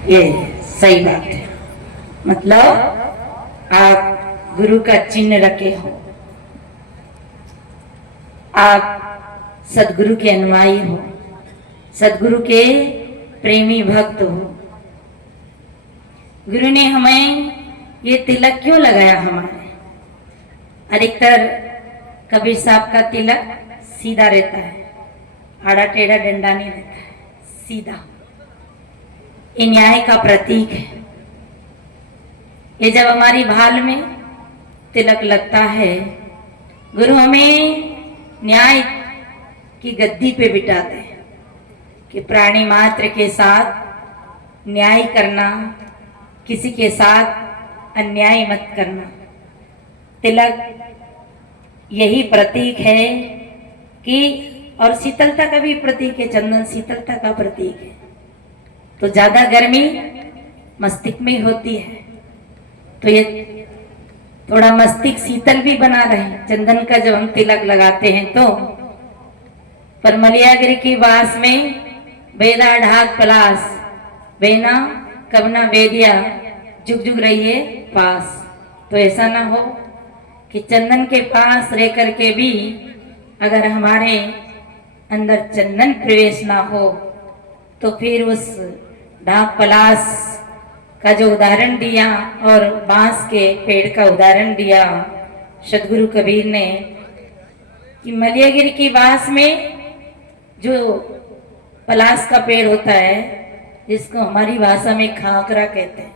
ये सही बात है। मतलब आप गुरु का चिन्ह रखे हो, आप सदगुरु के अनुयायी हो, सदगुरु के प्रेमी भक्त हो। गुरु ने हमें ये तिलक क्यों लगाया? हमारे अधिकतर कबीर साहब का तिलक सीधा रहता है, आड़ा टेढ़ा डंडा नहीं रहता है, सीधा। ये न्याय का प्रतीक है। ये जब हमारी भाल में तिलक लगता है, गुरु हमें न्याय की गद्दी पे बिठाते हैं कि प्राणी मात्र के साथ न्याय करना, किसी के साथ अन्याय मत करना। तिलक यही प्रतीक है कि, और शीतलता का भी प्रतीक है। चंदन शीतलता का प्रतीक है। तो ज्यादा गर्मी मस्तिष्क में होती है, तो ये थोड़ा मस्तिष्क शीतल भी बना रहे। चंदन का जब हम तिलक लगाते हैं तो पर मलियागिरी की वास में वेदा ढाक पलास बेना कवना वेदिया जुग जुग रहिए पास। तो ऐसा ना हो कि चंदन के पास रह करके भी अगर हमारे अंदर चंदन प्रवेश ना हो, तो फिर उस ढाक पलास का जो उदाहरण दिया और बांस के पेड़ का उदाहरण दिया सदगुरु कबीर ने, कि मलियागिरी की बांस में जो पलास का पेड़ होता है, जिसको हमारी भाषा में खाकरा कहते हैं,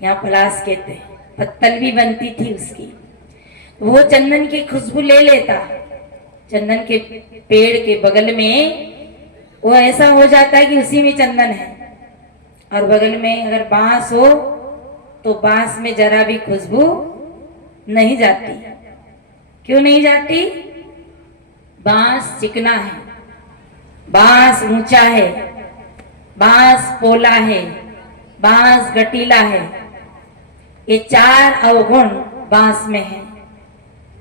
यहाँ पलास कहते हैं, पत्तल भी बनती थी उसकी, वो चंदन की खुशबू ले लेता। चंदन के पेड़ के बगल में वो ऐसा हो जाता है कि उसी में चंदन है, और बगल में अगर बांस हो तो बांस में जरा भी खुशबू नहीं जाती। क्यों नहीं जाती? बांस चिकना है, बांस ऊंचा है, बांस पोला है, बांस गटीला है। ये चार अवगुण बांस में है।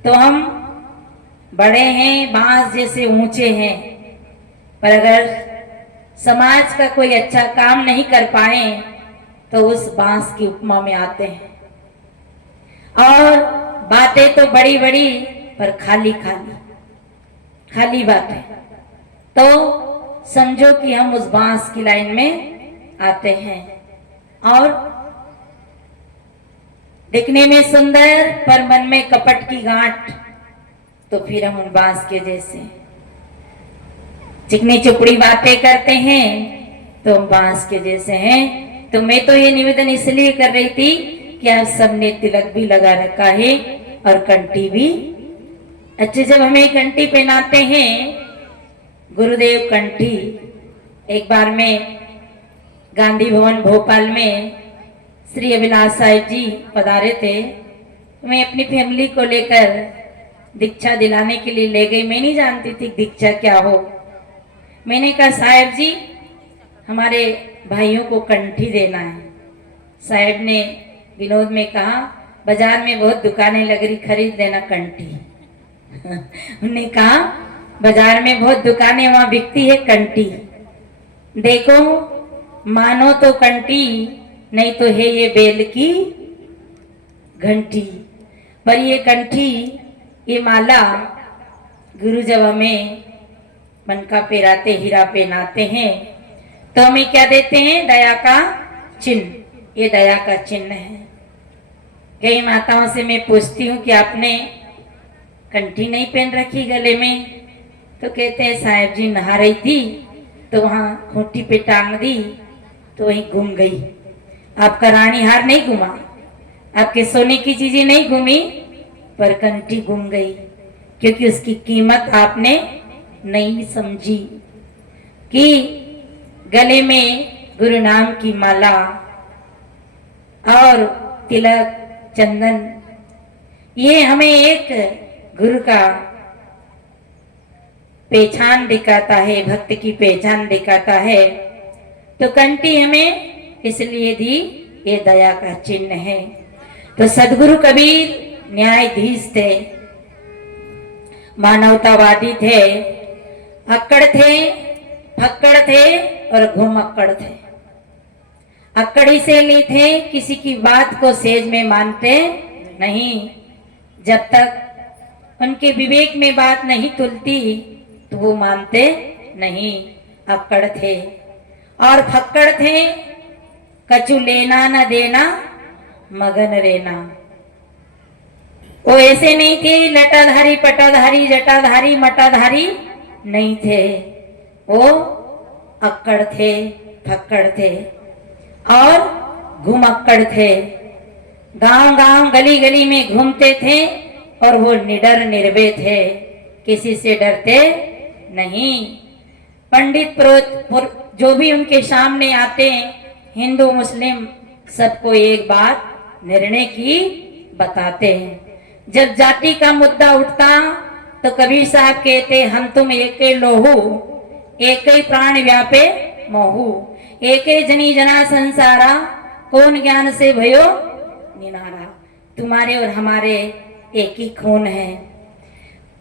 तो हम बड़े हैं, बांस जैसे ऊंचे हैं, पर अगर समाज का कोई अच्छा काम नहीं कर पाए तो उस बांस की उपमा में आते हैं। और बातें तो बड़ी बड़ी पर खाली खाली खाली बातें, तो समझो कि हम उस बांस की लाइन में आते हैं। और दिखने में सुंदर पर मन में कपट की गांठ, तो फिर हम उन बांस के जैसे चिकनी चुपड़ी बातें करते हैं तो हम बांस के जैसे हैं। तो मैं तो ये निवेदन इसलिए कर रही थी कि आप सबने तिलक भी लगा रखा है और कंठी भी। अच्छे, जब हमें कंठी पहनाते हैं, गुरुदेव कंठी, एक बार में गांधी भवन भोपाल में श्री अभिलाष साहिब जी पधारे थे। मैं अपनी फैमिली को लेकर दीक्षा दिलाने के लिए ले गई। मैं नहीं जानती थी दीक्षा क्या हो। मैंने कहा साहब जी हमारे भाइयों को कंठी देना है। साहब ने विनोद में कहा बाजार में बहुत दुकानें लग रही, खरीद लेना कंठी। उन्होंने कहा बाजार में बहुत दुकानें वहां बिकती है कंठी, देखो मानो तो कंठी, नहीं तो है ये बेल की घंटी। पर ये कंठी, ये माला गुरु जब हमें मन का पहनाते, हीरा पहनाते हैं, तो हमें क्या देते हैं? दया का चिन्ह। ये दया का चिन्ह है। कई माताओं से मैं पूछती हूँ कि आपने कंठी नहीं पहन रखी गले में, तो कहते हैं साहब जी नहा रही थी तो वहां खूंटी पे टांग दी तो वहीं घूम गई। आपका रानी हार नहीं घुमा, आपके सोने की चीजें नहीं घूमी, पर कंठी घूम गई, क्योंकि उसकी कीमत आपने नहीं समझी। कि गले में गुरु नाम की माला और तिलक, चंदन, ये हमें एक गुरु का पहचान दिखाता है, भक्त की पहचान दिखाता है। तो कंठी हमें इसलिए दी, ये दया का चिन्ह है। तो सदगुरु कबीर न्यायाधीश थे, मानवतावादी थे, अक्कड़ थे, फक्कड़ थे और घुमक्कड़ थे। अकड़ी से ली थे, किसी की बात को सेज में मानते नहीं। जब तक उनके विवेक में बात नहीं तुलती तो वो मानते नहीं। अक्कड़ थे और फक्कड़ थे, कछु लेना न देना मगन रहना। वो ऐसे नहीं थे लटाधारी पटाधारी जटाधारी मटाधारी नहीं थे, वो अक्कड़ थे, फक्कड़ थे और घुमक्कड़ थे। गांव गांव गली गली में घूमते थे और वो निडर निर्भय थे, किसी से डरते नहीं। पंडित पुरोहित जो भी उनके सामने आते, हिंदू मुस्लिम सबको एक बात निर्णय की बताते हैं। जब जाति का मुद्दा उठता तो कबीर साहब कहते, हम तुम एक लोहू एक ही प्राण व्यापे मोहू, एक जनी जना संसारा कौन ज्ञान से भयो निनारा। तुम्हारे और हमारे एक ही खून है।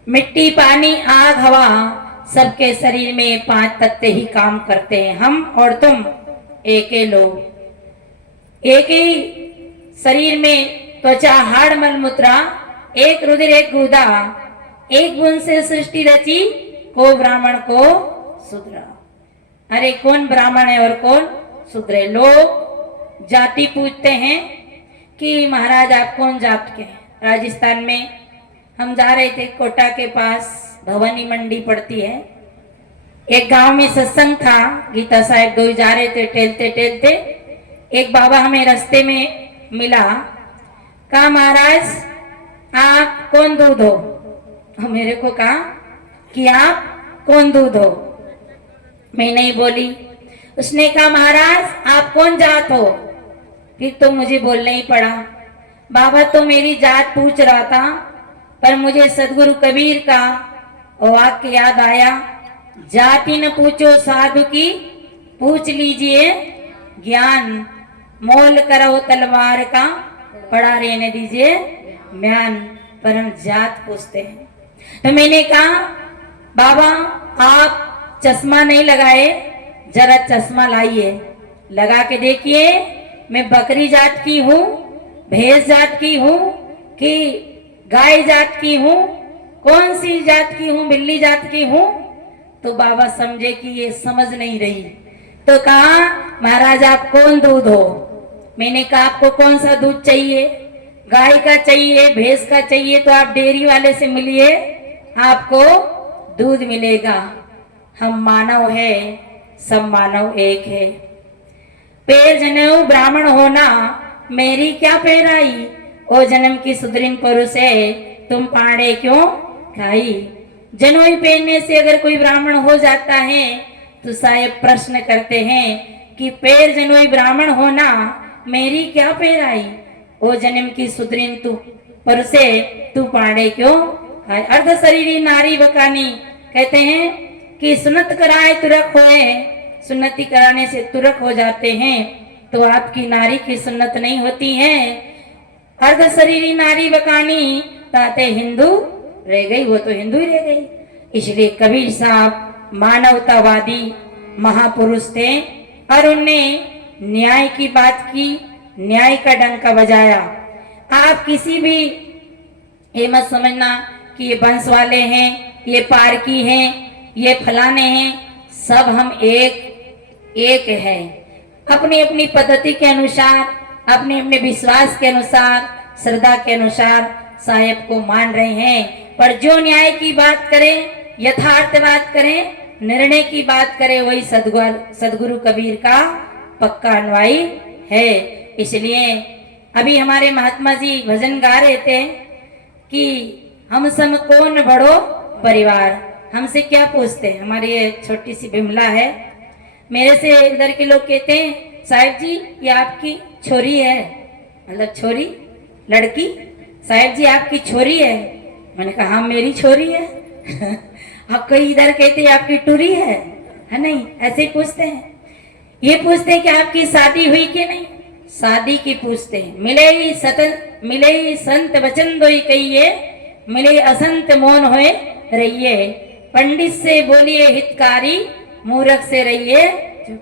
मिट्टी पानी आग हवा सबके शरीर में 5 तत्व ही काम करते हैं। हम और तुम एक ही लोग, एक ही शरीर में त्वचा हाड़ मल मूत्रा, एक रुधिर एक गुदा, एक गुण से सृष्टि रची, को ब्राह्मण को शूद्र। अरे कौन ब्राह्मण है और कौन शूद्र है? लोग जाति पूछते हैं कि महाराज आप कौन जात के हैं। राजस्थान में हम जा रहे थे, कोटा के पास भवानी मंडी पड़ती है, एक गांव में सत्संग था। गीता साहब दो जा रहे थे, टहलते टहलते एक बाबा हमें रास्ते में मिला। कहा महाराज आप कौन दूध हो? मेरे को कहा कि आप कौन दूध हो? मैं नहीं बोली। उसने कहा महाराज आप कौन जात हो? फिर तो मुझे बोलना ही पड़ा। बाबा तो मेरी जात पूछ रहा था, पर मुझे सदगुरु कबीर का वाक्य याद आया, जाति न पूछो साधु की, पूछ लीजिए ज्ञान, मोल करो तलवार का, पड़ा रहने दीजिए म्यान। पर हम जात पूछते हैं। तो मैंने कहा बाबा आप चश्मा नहीं लगाए, जरा चश्मा लाइए, लगा के देखिए मैं बकरी जात की हूँ, भैंस जात की हूँ कि गाय जात की हूँ, कौन सी जात की हूँ, बिल्ली जात की हूँ। तो बाबा समझे कि ये समझ नहीं रही, तो कहा महाराज आप कौन दूध हो? मैंने कहा आपको कौन सा दूध चाहिए? गाय का चाहिए, भैंस का चाहिए तो आप डेयरी वाले से मिलिए, आपको दूध मिलेगा। हम मानव है, सब मानव एक है। पैर जनेऊ ब्राह्मण होना मेरी क्या पैराई, ओ जन्म की सुधरीन पुरुष है तुम पाड़े क्यों खाई। जनोई पहनने से अगर कोई ब्राह्मण हो जाता है तो साहेब प्रश्न करते हैं कि पैर जनोई ब्राह्मण होना मेरी क्या पैराई, ओ जन्म की सुधरीन तू पुरुषे तू पाड़े क्यों खाए। अर्ध शरीरी नारी बकानी कहते हैं कि सुन्नत कराए तुरक होए, सुन्नति कराने से तुरक हो जाते हैं, तो आपकी नारी की सुन्नत नहीं होती है। अर्ध शरीरी नारी बकानी ताते हिंदू रह गई, वो तो हिंदू ही रह गई। इसलिए कबीर साहब मानवतावादी महापुरुष थे और उनने न्याय की बात की, न्याय का डंका बजाया। आप किसी भी ये मत समझना कि ये वंश वाले हैं, ये पारकी हैं, ये फलाने हैं, सब हम एक हैं। अपनी अपनी पद्धति के अनुसार, अपने अपने विश्वास के अनुसार, श्रद्धा के अनुसार साहेब को मान रहे हैं। पर जो न्याय की बात करें, यथार्थ बात करें, निर्णय की बात करें, वही सदगुरु कबीर का पक्का अनुयायी है। इसलिए अभी हमारे महात्मा जी भजन गा रहे थे कि हम सम कौन बड़ो परिवार। हमसे क्या पूछते हैं? हमारी ये छोटी सी बिमला है, मेरे से इधर के लोग कहते हैं साहिब जी ये आपकी छोरी है, मतलब छोरी लड़की, साहिब जी आपकी छोरी है। मैंने कहा हाँ मेरी छोरी है। अब कई इधर कहते हैं आपकी टूरी है नहीं, ऐसे ही पूछते हैं। ये पूछते हैं कि आपकी शादी हुई कि नहीं, शादी की पूछते हैं। मिले ही संत वचन दोई कहिए, मिले असंत मौन होए रहिए। पंडित से बोलिए हितकारी, मूर्ख से रहिए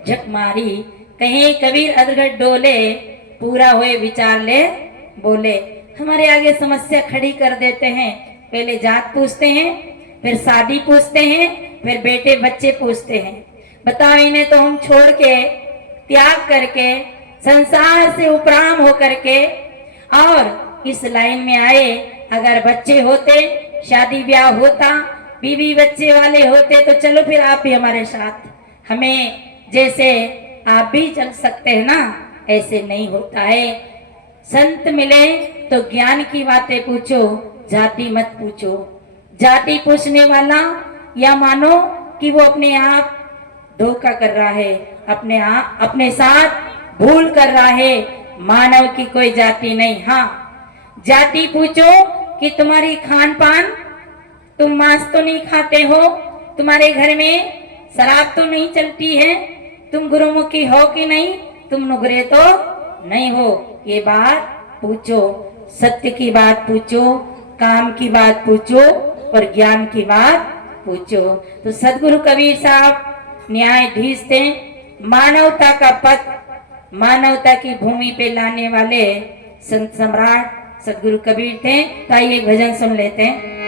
झक मारी। कहीं कबीर अधगट डोले, पूरा हुए विचार ले बोले। हमारे आगे समस्या खड़ी कर देते हैं। पहले जात पूछते हैं, फिर शादी पूछते हैं, फिर बेटे बच्चे पूछते हैं। बताओ, इन्हें तो हम छोड़ के, त्याग करके, संसार से उपराम होकर के और इस लाइन में आए। अगर बच्चे होते, शादी ब्याह होता, बीवी बच्चे वाले होते तो चलो फिर आप भी हमारे साथ, हमें जैसे आप भी चल सकते हैं ना, ऐसे नहीं होता है। संत मिले तो ज्ञान की बातें पूछो, जाति मत पूछो। जाति पूछने वाला या मानो कि वो अपने आप धोखा कर रहा है, अपने आप अपने साथ भूल कर रहा है। मानव की कोई जाति नहीं। हाँ, जाति पूछो कि तुम्हारी खान पान, तुम मांस तो नहीं खाते हो, तुम्हारे घर में शराब तो नहीं चलती है, तुम गुरुमुखी हो कि नहीं, तुम नुगरे तो नहीं हो। ये बात पूछो, सत्य की बात पूछो, काम की बात पूछो और ज्ञान की बात पूछो। तो सदगुरु कबीर साहब न्यायाधीश थे, मानवता का पथ, मानवता की भूमि पे लाने वाले संत सम्राट सदगुरु कबीर थे। तो आइए एक भजन सुन लेते हैं।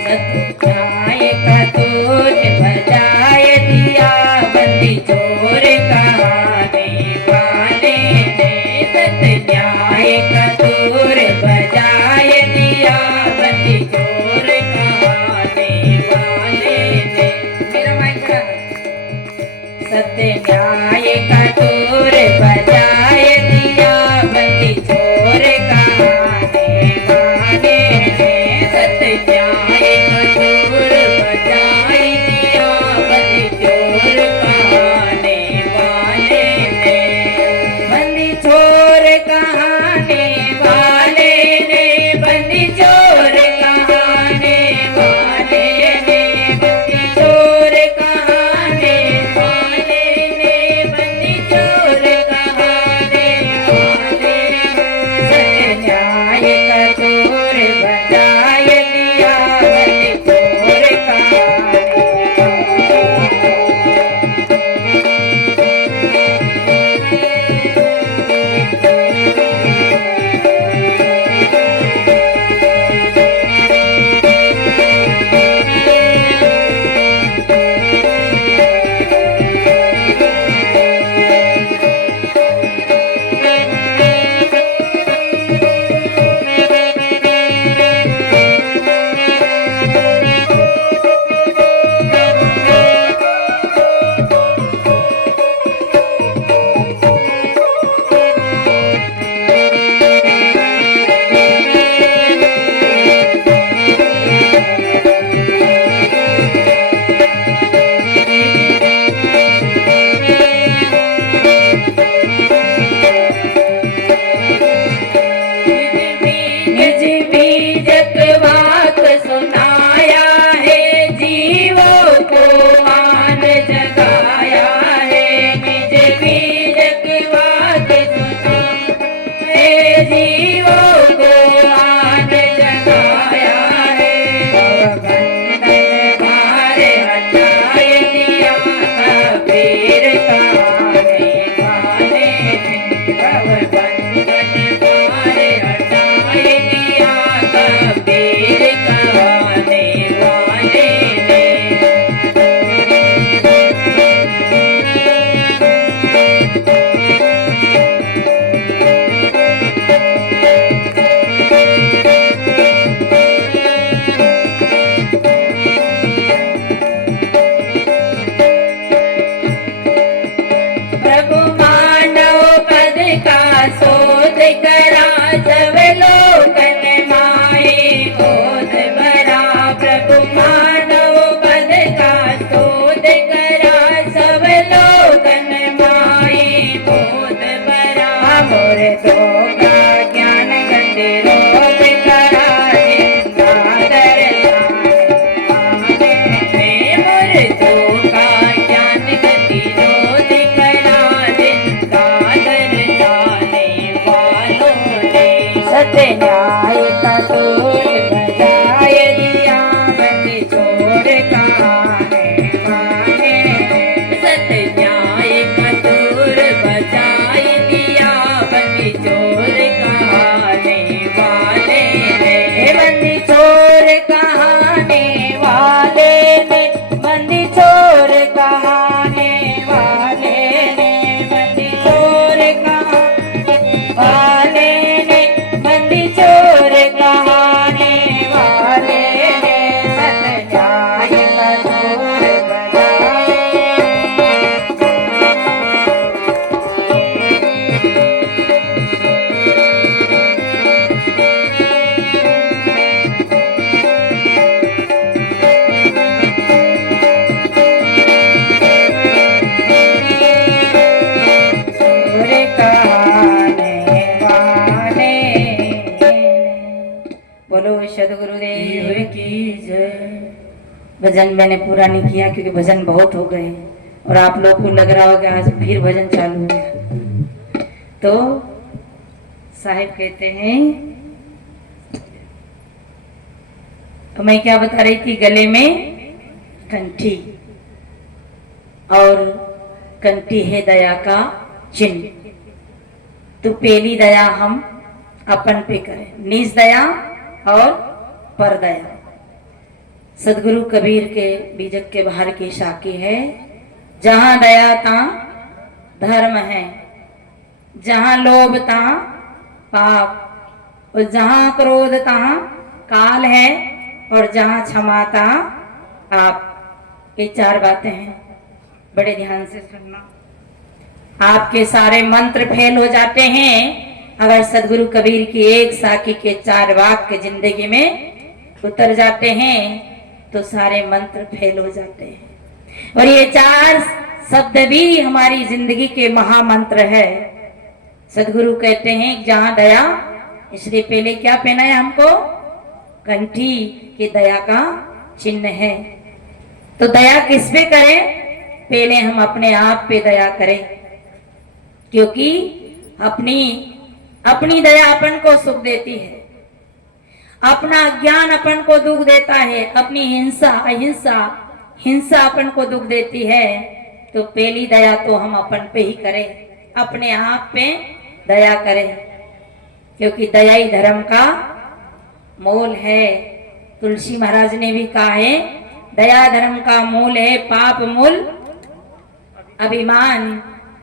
सत्य न्याय का तोर बजाए दिया, बंदी चोर कहाने वाले ने। सत्य न्याय का तोर बजाए दिया, बंदी चोर कहाने वाले ने। बंदी चोर कहाने वाले ने, बंदी चोर कहाने वाले ने, बंदी चोर कहाने वाले ने, बंदी चोर कहाने सत्य न्याय का सुर बजाए दिया बंदी चोर कहाने वाले ने। सत्य न्याय का सुर बजाए दिया बंदी चोर कहाने वाले ने। बंदी चोर कहाने वाले ने, बंदी चोर कहाने वाले ने, बंदी चोर कहाने वाले ने, बंदी चोर कहाने वाले ने। सत्य न्याय का सुर बजाए चोर कहाने वाले ने। बोलो सदगुरुदेव की जय। भजन मैंने पूरा नहीं किया क्योंकि भजन बहुत हो गए और आप लोग को लग रहा होगा आज फिर भजन चालू है। तो साहिब कहते हैं, तो मैं क्या बता रही थी, गले में कंठी और कंठी है दया का चिन्ह। तो पहली दया हम अपन पे करें, निज दया और पर दया। सदगुरु कबीर के बीजक के बाहर की शाखी है, जहां दया ता धर्म है, जहां लोभ ता पाप, और जहां क्रोध ता काल है, और जहां क्षमा ता आप। ये चार बातें हैं, बड़े ध्यान से सुनना। आपके सारे मंत्र फेल हो जाते हैं अगर सदगुरु कबीर की एक साखी के चार वाक्य जिंदगी में उतर जाते हैं तो सारे मंत्र फेल हो जाते हैं। और ये चार शब्द भी हमारी जिंदगी के महामंत्र है। सदगुरु कहते हैं जहां दया, इसलिए पहले क्या पहना है हमको, कंठी की दया का चिन्ह है। तो दया किस पे करें, पहले हम अपने आप पे दया करें, क्योंकि अपनी दया अपन को सुख देती है, अपना ज्ञान अपन को दुख देता है, अपनी हिंसा अपन को दुख देती है। तो पहली दया तो हम अपन पे ही करें, अपने आप पे दया करें, क्योंकि दया ही धर्म का मूल है। तुलसी महाराज ने भी कहा है, दया धर्म का मूल है, पाप मूल अभिमान।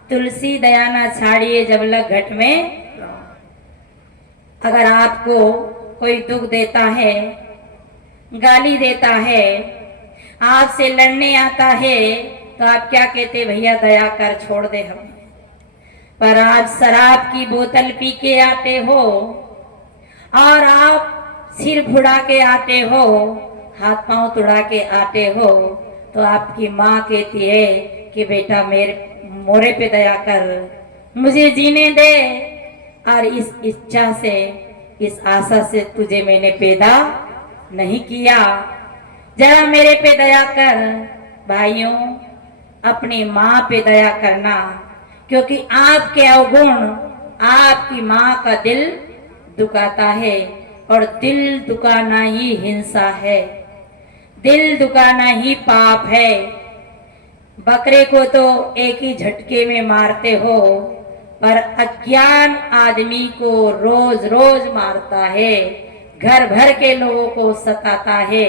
तुलसी दया ना छाड़िए जब लग घट में। अगर आपको कोई दुख देता है, गाली देता है, आपसे लड़ने आता है, तो आप क्या कहते, भैया दया कर छोड़ दे हमें। पर आप शराब की बोतल पी के आते हो और आप सिर फुड़ा के आते हो, हाथ पांव तुड़ा के आते हो, तो आपकी माँ कहती है कि बेटा मोरे पे दया कर, मुझे जीने दे। और इस इच्छा से, इस आशा से तुझे मैंने पैदा नहीं किया, जरा मेरे पे दया कर। भाइयों, अपनी माँ पे दया करना, क्योंकि आपके अवगुण आपकी माँ का दिल दुखाता है, और दिल दुखाना ही हिंसा है, दिल दुखाना ही पाप है। बकरे को तो एक ही झटके में मारते हो, पर अज्ञान आदमी को रोज रोज मारता है, घर भर के लोगों को सताता है,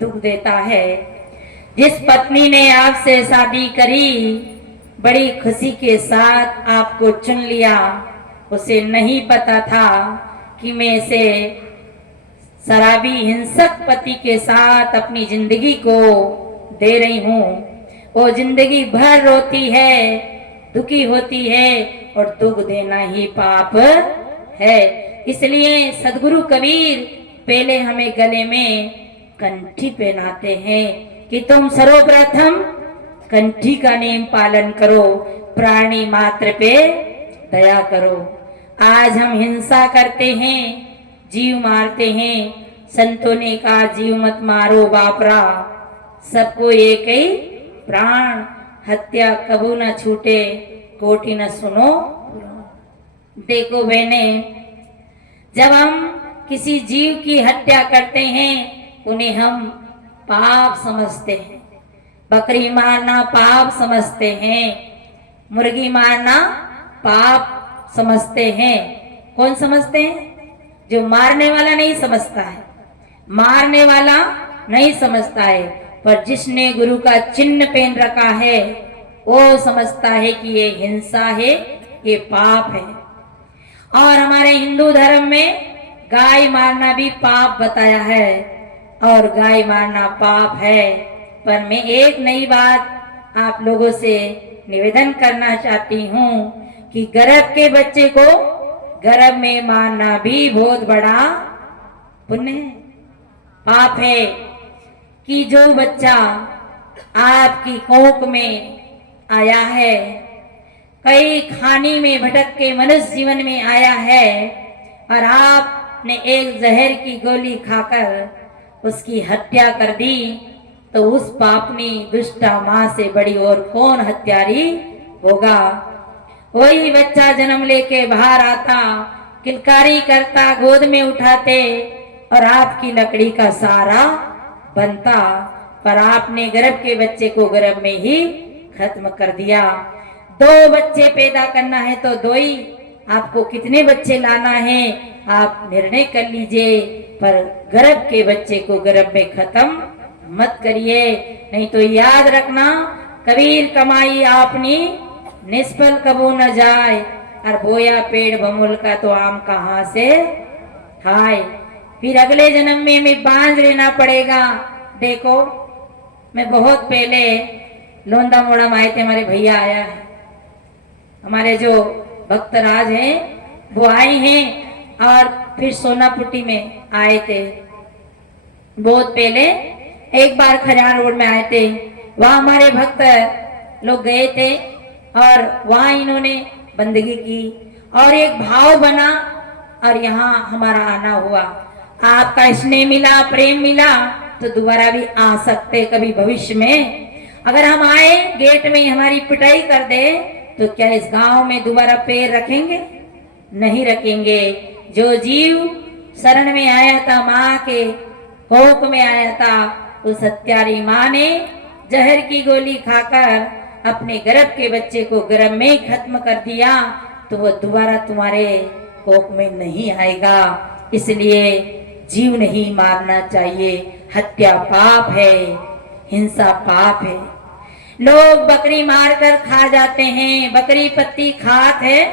दुख देता है। जिस पत्नी ने आपसे शादी करी, बड़ी खुशी के साथ आपको चुन लिया, उसे नहीं पता था कि मैं इसे शराबी हिंसक पति के साथ अपनी जिंदगी को दे रही हूँ। वो जिंदगी भर रोती है, दुखी होती है, और दुख देना ही पाप है। इसलिए सदगुरु कबीर पहले हमें गले में कंठी पहनाते हैं कि तुम सर्वप्रथम कंठी का नियम पालन करो, प्राणी मात्र पे दया करो। आज हम हिंसा करते हैं, जीव मारते हैं। संतों ने कहा जीव मत मारो बापरा, सबको एक ही प्राण, हत्या कबू न छूटे, कोटि न सुनो। देखो बहने, जब हम किसी जीव की हत्या करते हैं उन्हें हम पाप समझते हैं। बकरी मारना पाप समझते हैं, मुर्गी मारना पाप समझते हैं। कौन समझते हैं? जो मारने वाला नहीं समझता है, मारने वाला नहीं समझता है, पर जिसने गुरु का चिन्ह पहन रखा है वो समझता है कि ये हिंसा है, ये पाप है। और हमारे हिंदू धर्म में गाय मारना भी पाप बताया है, और गाय मारना पाप है। पर मैं एक नई बात आप लोगों से निवेदन करना चाहती हूँ कि गर्भ के बच्चे को गर्भ में मारना भी बहुत बड़ा पुण्य है, पाप है। कि जो बच्चा आपकी कोख में आया है, कई खानी में भटक के मनुष्य जीवन में आया है, और आपने एक जहर की गोली खाकर उसकी हत्या कर दी, तो उस पापनी दुष्टा मां से बड़ी और कौन हत्यारी होगा। वही बच्चा जन्म लेके बाहर आता, किलकारी करता, गोद में उठाते और आपकी लकड़ी का सहारा बनता, पर आपने गर्भ के बच्चे को गर्भ में ही खत्म कर दिया। 2 बच्चे पैदा करना है तो 2 ही, आपको कितने बच्चे लाना है आप निर्णय कर लीजिए, पर गर्भ के बच्चे को गर्भ में खत्म मत करिए। नहीं तो याद रखना, कबीर कमाई आपनी निष्फल कबू न जाए, और बोया पेड़ बमुल का तो आम कहाँ से खाए। फिर अगले जन्म में हमें बांझ रहना पड़ेगा। देखो, मैं बहुत पहले लोंदा मोड़ा में आए थे, हमारे भैया आया है, हमारे जो भक्तराज हैं वो आए हैं, और फिर सोनापुटी में आए थे बहुत पहले। एक बार खजान रोड में आए थे, वहां हमारे भक्त लोग गए थे और वहां इन्होंने बंदगी की और एक भाव बना, और यहाँ हमारा आना हुआ। आपका स्नेह मिला, प्रेम मिला तो दोबारा भी आ सकते कभी भविष्य में। अगर हम आए गेट में हमारी पिटाई कर दे तो क्या इस गांव में दोबारा पैर रखेंगे? नहीं रखेंगे। जो जीव शरण में आया था, माँ के कोख में आया था, उस हत्यारी माँ ने जहर की गोली खाकर अपने गर्भ के बच्चे को गर्भ में खत्म कर दिया, तो वो दोबारा तुम्हारे कोख में नहीं आएगा। इसलिए जीव नहीं मारना चाहिए। हत्या पाप है, हिंसा पाप है। लोग बकरी मारकर खा जाते हैं, बकरी पत्ती खात है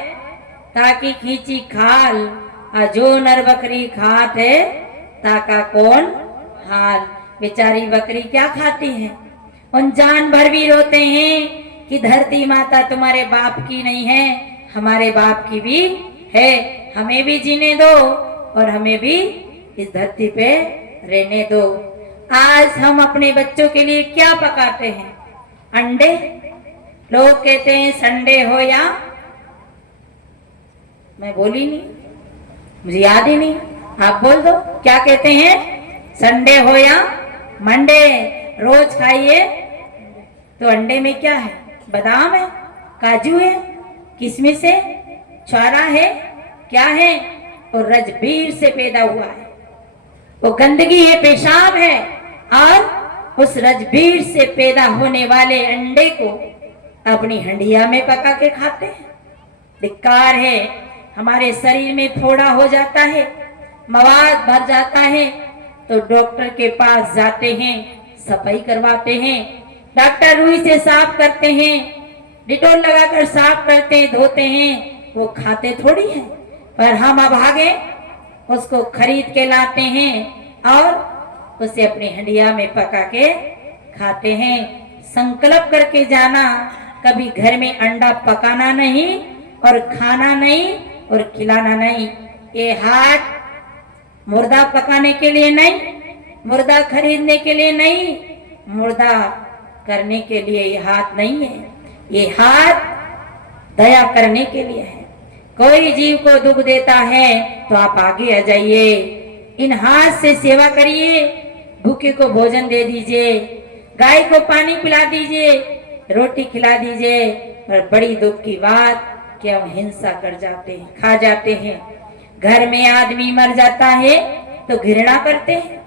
ताकि खींची खाल, और जो नर बकरी खात है ताका कौन हाल। बेचारी बकरी क्या खाती है? उन जानवर भी रोते हैं कि धरती माता तुम्हारे बाप की नहीं है, हमारे बाप की भी है, हमें भी जीने दो और हमें भी इस धरती पे रहने दो। आज हम अपने बच्चों के लिए क्या पकाते हैं? अंडे। लोग कहते हैं संडे हो या, मैं बोली नहीं, मुझे याद ही नहीं, आप बोल दो क्या कहते हैं? संडे हो या मंडे, रोज खाइए। तो अंडे में क्या है? बादाम है, काजू है, किशमिश है, छुआरा है, क्या है? और रजबीर से पैदा हुआ है, वो गंदगी है, पेशाब है, और उस रजबीर से पैदा होने वाले अंडे को अपनी हंडिया में पका के खाते हैं। धिक्कार है। हमारे शरीर में फोड़ा हो जाता है, मवाद भर जाता है, तो डॉक्टर के पास जाते हैं, सफाई करवाते हैं, डॉक्टर रुई से साफ करते हैं, डिटोल लगाकर साफ करते हैं, धोते हैं, वो खाते थोड़ी हैं। पर हम अभागे उसको खरीद के लाते हैं और उसे अपनी हंडिया में पका के खाते हैं। संकल्प करके जाना, कभी घर में अंडा पकाना नहीं और खाना नहीं और खिलाना नहीं। ये हाथ मुर्दा पकाने के लिए नहीं, मुर्दा खरीदने के लिए नहीं, मुर्दा करने के लिए ये हाथ नहीं है। ये हाथ दया करने के लिए है। कोई जीव को दुख देता है तो आप आगे आ जाइए, इन हाथ से सेवा करिए, भूखे को भोजन दे दीजिए, गाय को पानी पिला दीजिए, रोटी खिला दीजिए। पर बड़ी दुख की बात कि हम हिंसा कर जाते हैं, खा जाते हैं। घर में आदमी मर जाता है तो घृणा करते हैं,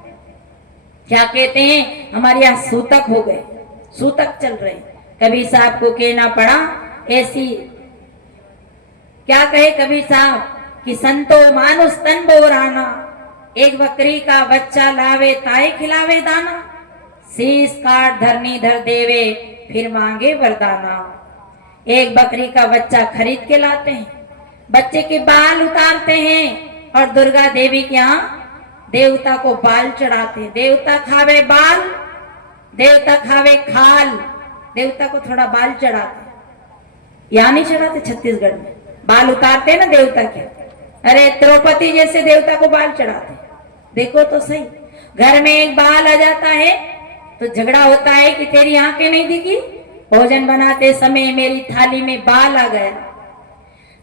क्या कहते हैं, हमारे यहाँ सूतक हो गए, सूतक चल रहे। कबीर साहब को कहना पड़ा ऐसी, क्या कहे कबीर साहब कि संतो मानुष तन बोराना, एक बकरी का बच्चा लावे ताए खिलावे दाना, शीश काट धरनी धर देवे फिर मांगे वरदाना। एक बकरी का बच्चा खरीद के लाते हैं, बच्चे के बाल उतारते हैं और दुर्गा देवी के यहाँ देवता को बाल चढ़ाते हैं। देवता खावे बाल, देवता खावे खाल, देवता को थोड़ा बाल चढ़ाते, यहाँ नहीं चढ़ाते, छत्तीसगढ़ में बाल उतारते हैं ना देवता के। अरे द्रौपदी जैसे देवता को बाल चढ़ाते, देखो तो सही। घर में एक बाल आ जाता है तो झगड़ा होता है कि तेरी आंखें नहीं दिखी, भोजन बनाते समय मेरी थाली में बाल आ गया।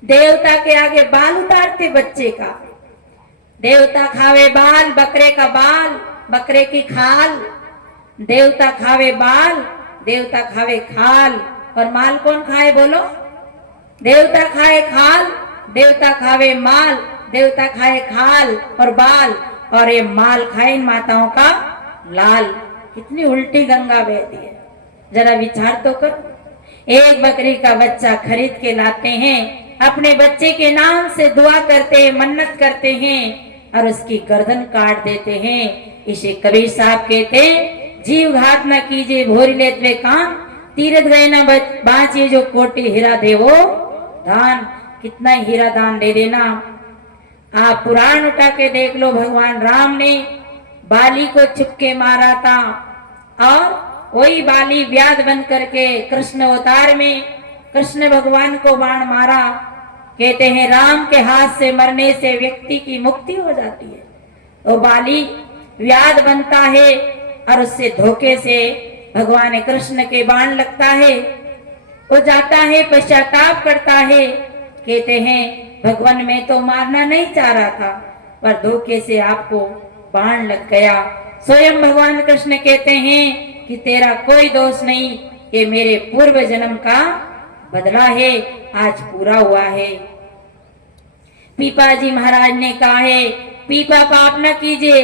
देवता के आगे बाल उतारते बच्चे का, देवता खावे बाल, बकरे का बाल, बकरे की खाल, देवता खावे बाल, देवता खावे खाल, और माल कौन खाए बोलो? देवता खाए खाल, देवता खावे माल, देवता खाए खाल और बाल, और ये माल खाए इन माताओं का लाल। कितनी उल्टी गंगा बहती है, जरा विचार तो करो। एक बकरी का बच्चा खरीद के लाते हैं, अपने बच्चे के नाम से दुआ करते हैं, मन्नत करते हैं और उसकी गर्दन काट देते हैं। इसे कबीर साहब कहते हैं, जीव घात न कीजिए भोरी लेते काम, तीरथ गए न बाँचिए जो कोटि हीरा देवो दान। कितना हीरा दान दे देना। आप पुराण उठा के देख लो, भगवान राम ने बाली को छुपके मारा था और वही बाली व्याध बन करके कृष्ण अवतार में कृष्ण भगवान को बाण मारा। कहते हैं राम के हाथ से मरने से व्यक्ति की मुक्ति हो जाती है। तो बाली व्याध बनता है और उससे धोखे से भगवान कृष्ण के बाण लगता है, वो जाता है, पश्चाताप करता है। कहते हैं भगवान मैं तो मारना नहीं चाह रहा था, पर धोखे से आपको बाण लग गया। स्वयं भगवान कृष्ण कहते हैं कि तेरा कोई दोष नहीं, ये मेरे पूर्व जन्म का बदला है, आज पूरा हुआ है। पीपा जी महाराज ने कहा है, पीपा पाप न कीजिए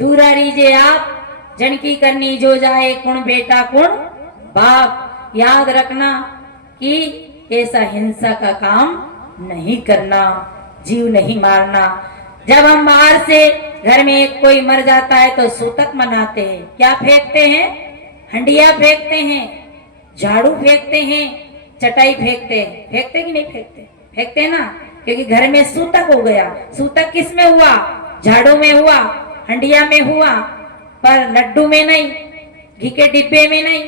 दूरा रीजिए आप, जन की करनी जो जाए कुण बेटा कुण बाप। याद रखना कि ऐसा हिंसा का काम नहीं करना, जीव नहीं मारना। जब हम बाहर से घर में एक कोई मर जाता है तो सूतक मनाते हैं। क्या फेंकते हैं? हंडिया फेंकते हैं, झाड़ू फेंकते हैं, चटाई फेंकते हैं। फेंकते कि नहीं फेंकते? फेंकते हैं ना, क्योंकि घर में सूतक हो गया। सूतक किस में हुआ? झाड़ू में हुआ, हंडिया में हुआ, पर लड्डू में नहीं, घी के डिब्बे में नहीं,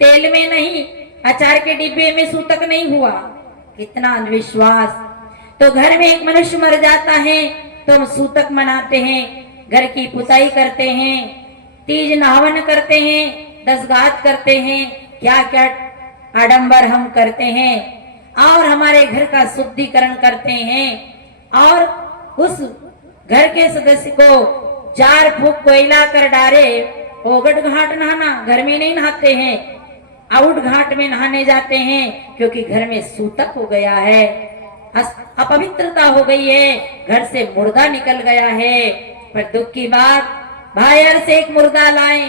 तेल में नहीं, अचार के डिब्बे में सूतक नहीं हुआ। कितना अंधविश्वास। तो घर में एक मनुष्य मर जाता है तो हम सूतक मनाते हैं, घर की पुताई करते हैं, तीज नहावन करते हैं, दसगात करते हैं, क्या क्या आडंबर हम करते हैं, और हमारे घर का शुद्धिकरण करते हैं। और उस घर के सदस्य को जार फूक कोयला कर डारे, ओगट घाट नहाना, घर में नहीं नहाते हैं, आउट घाट में नहाने जाते हैं, क्योंकि घर में सूतक हो गया है, अपवित्रता हो गई है, घर से मुर्दा निकल गया है। पर दुख की बात, बाहर से एक मुर्दा लाए,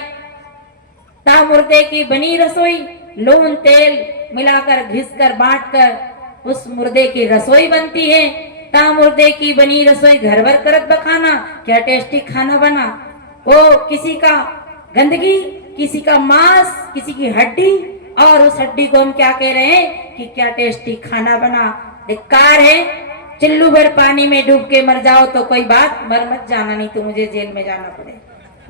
ता मुर्दे की बनी रसोई लून तेल मिलाकर घिसकर बांटकर उस मुर्दे की रसोई बनती है। ता मुर्दे की बनी रसोई घर भर करत बखाना, क्या टेस्टी खाना बना। वो किसी का गंदगी, किसी का मांस, किसी की हड्डी, और उस हड्डी को हम क्या कह रहे हैं कि क्या टेस्टी खाना बना। धिक्कार है। चिल्लू भर पानी में डूब के मर जाओ तो कोई बात, मर मत जाना, नहीं तो मुझे जेल में जाना पड़े।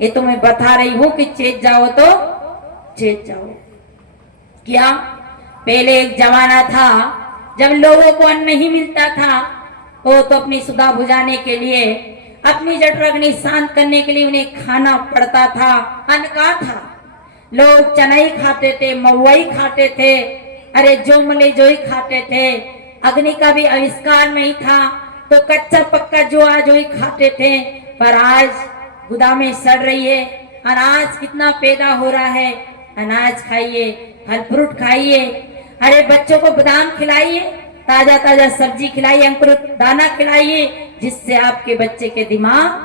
ये तो मैं बता रही हूँ कि चेत जाओ तो चेत जाओ। क्या पहले एक जमाना था जब लोगों को अन्न नहीं मिलता था, वो तो अपनी सुधा बुझाने के लिए, अपनी जठरग्नि शांत करने के लिए उन्हें खाना पड़ता था। अन्न का था, लोग चनाई खाते थे, मवई खाते थे, अरे जो मिले जो ही खाते थे। अग्नि का भी आविष्कार नहीं था तो कच्चा पक्का जो आज वही खाते थे। पर आज गोदामें सड़ रही है, अनाज कितना पैदा हो रहा है। अनाज खाइए, फल फ्रूट खाइए, अरे बच्चों को बादाम खिलाइए, ताजा ताजा सब्जी खिलाइए, अंकुरित दाना खिलाइए, जिससे आपके बच्चे के दिमाग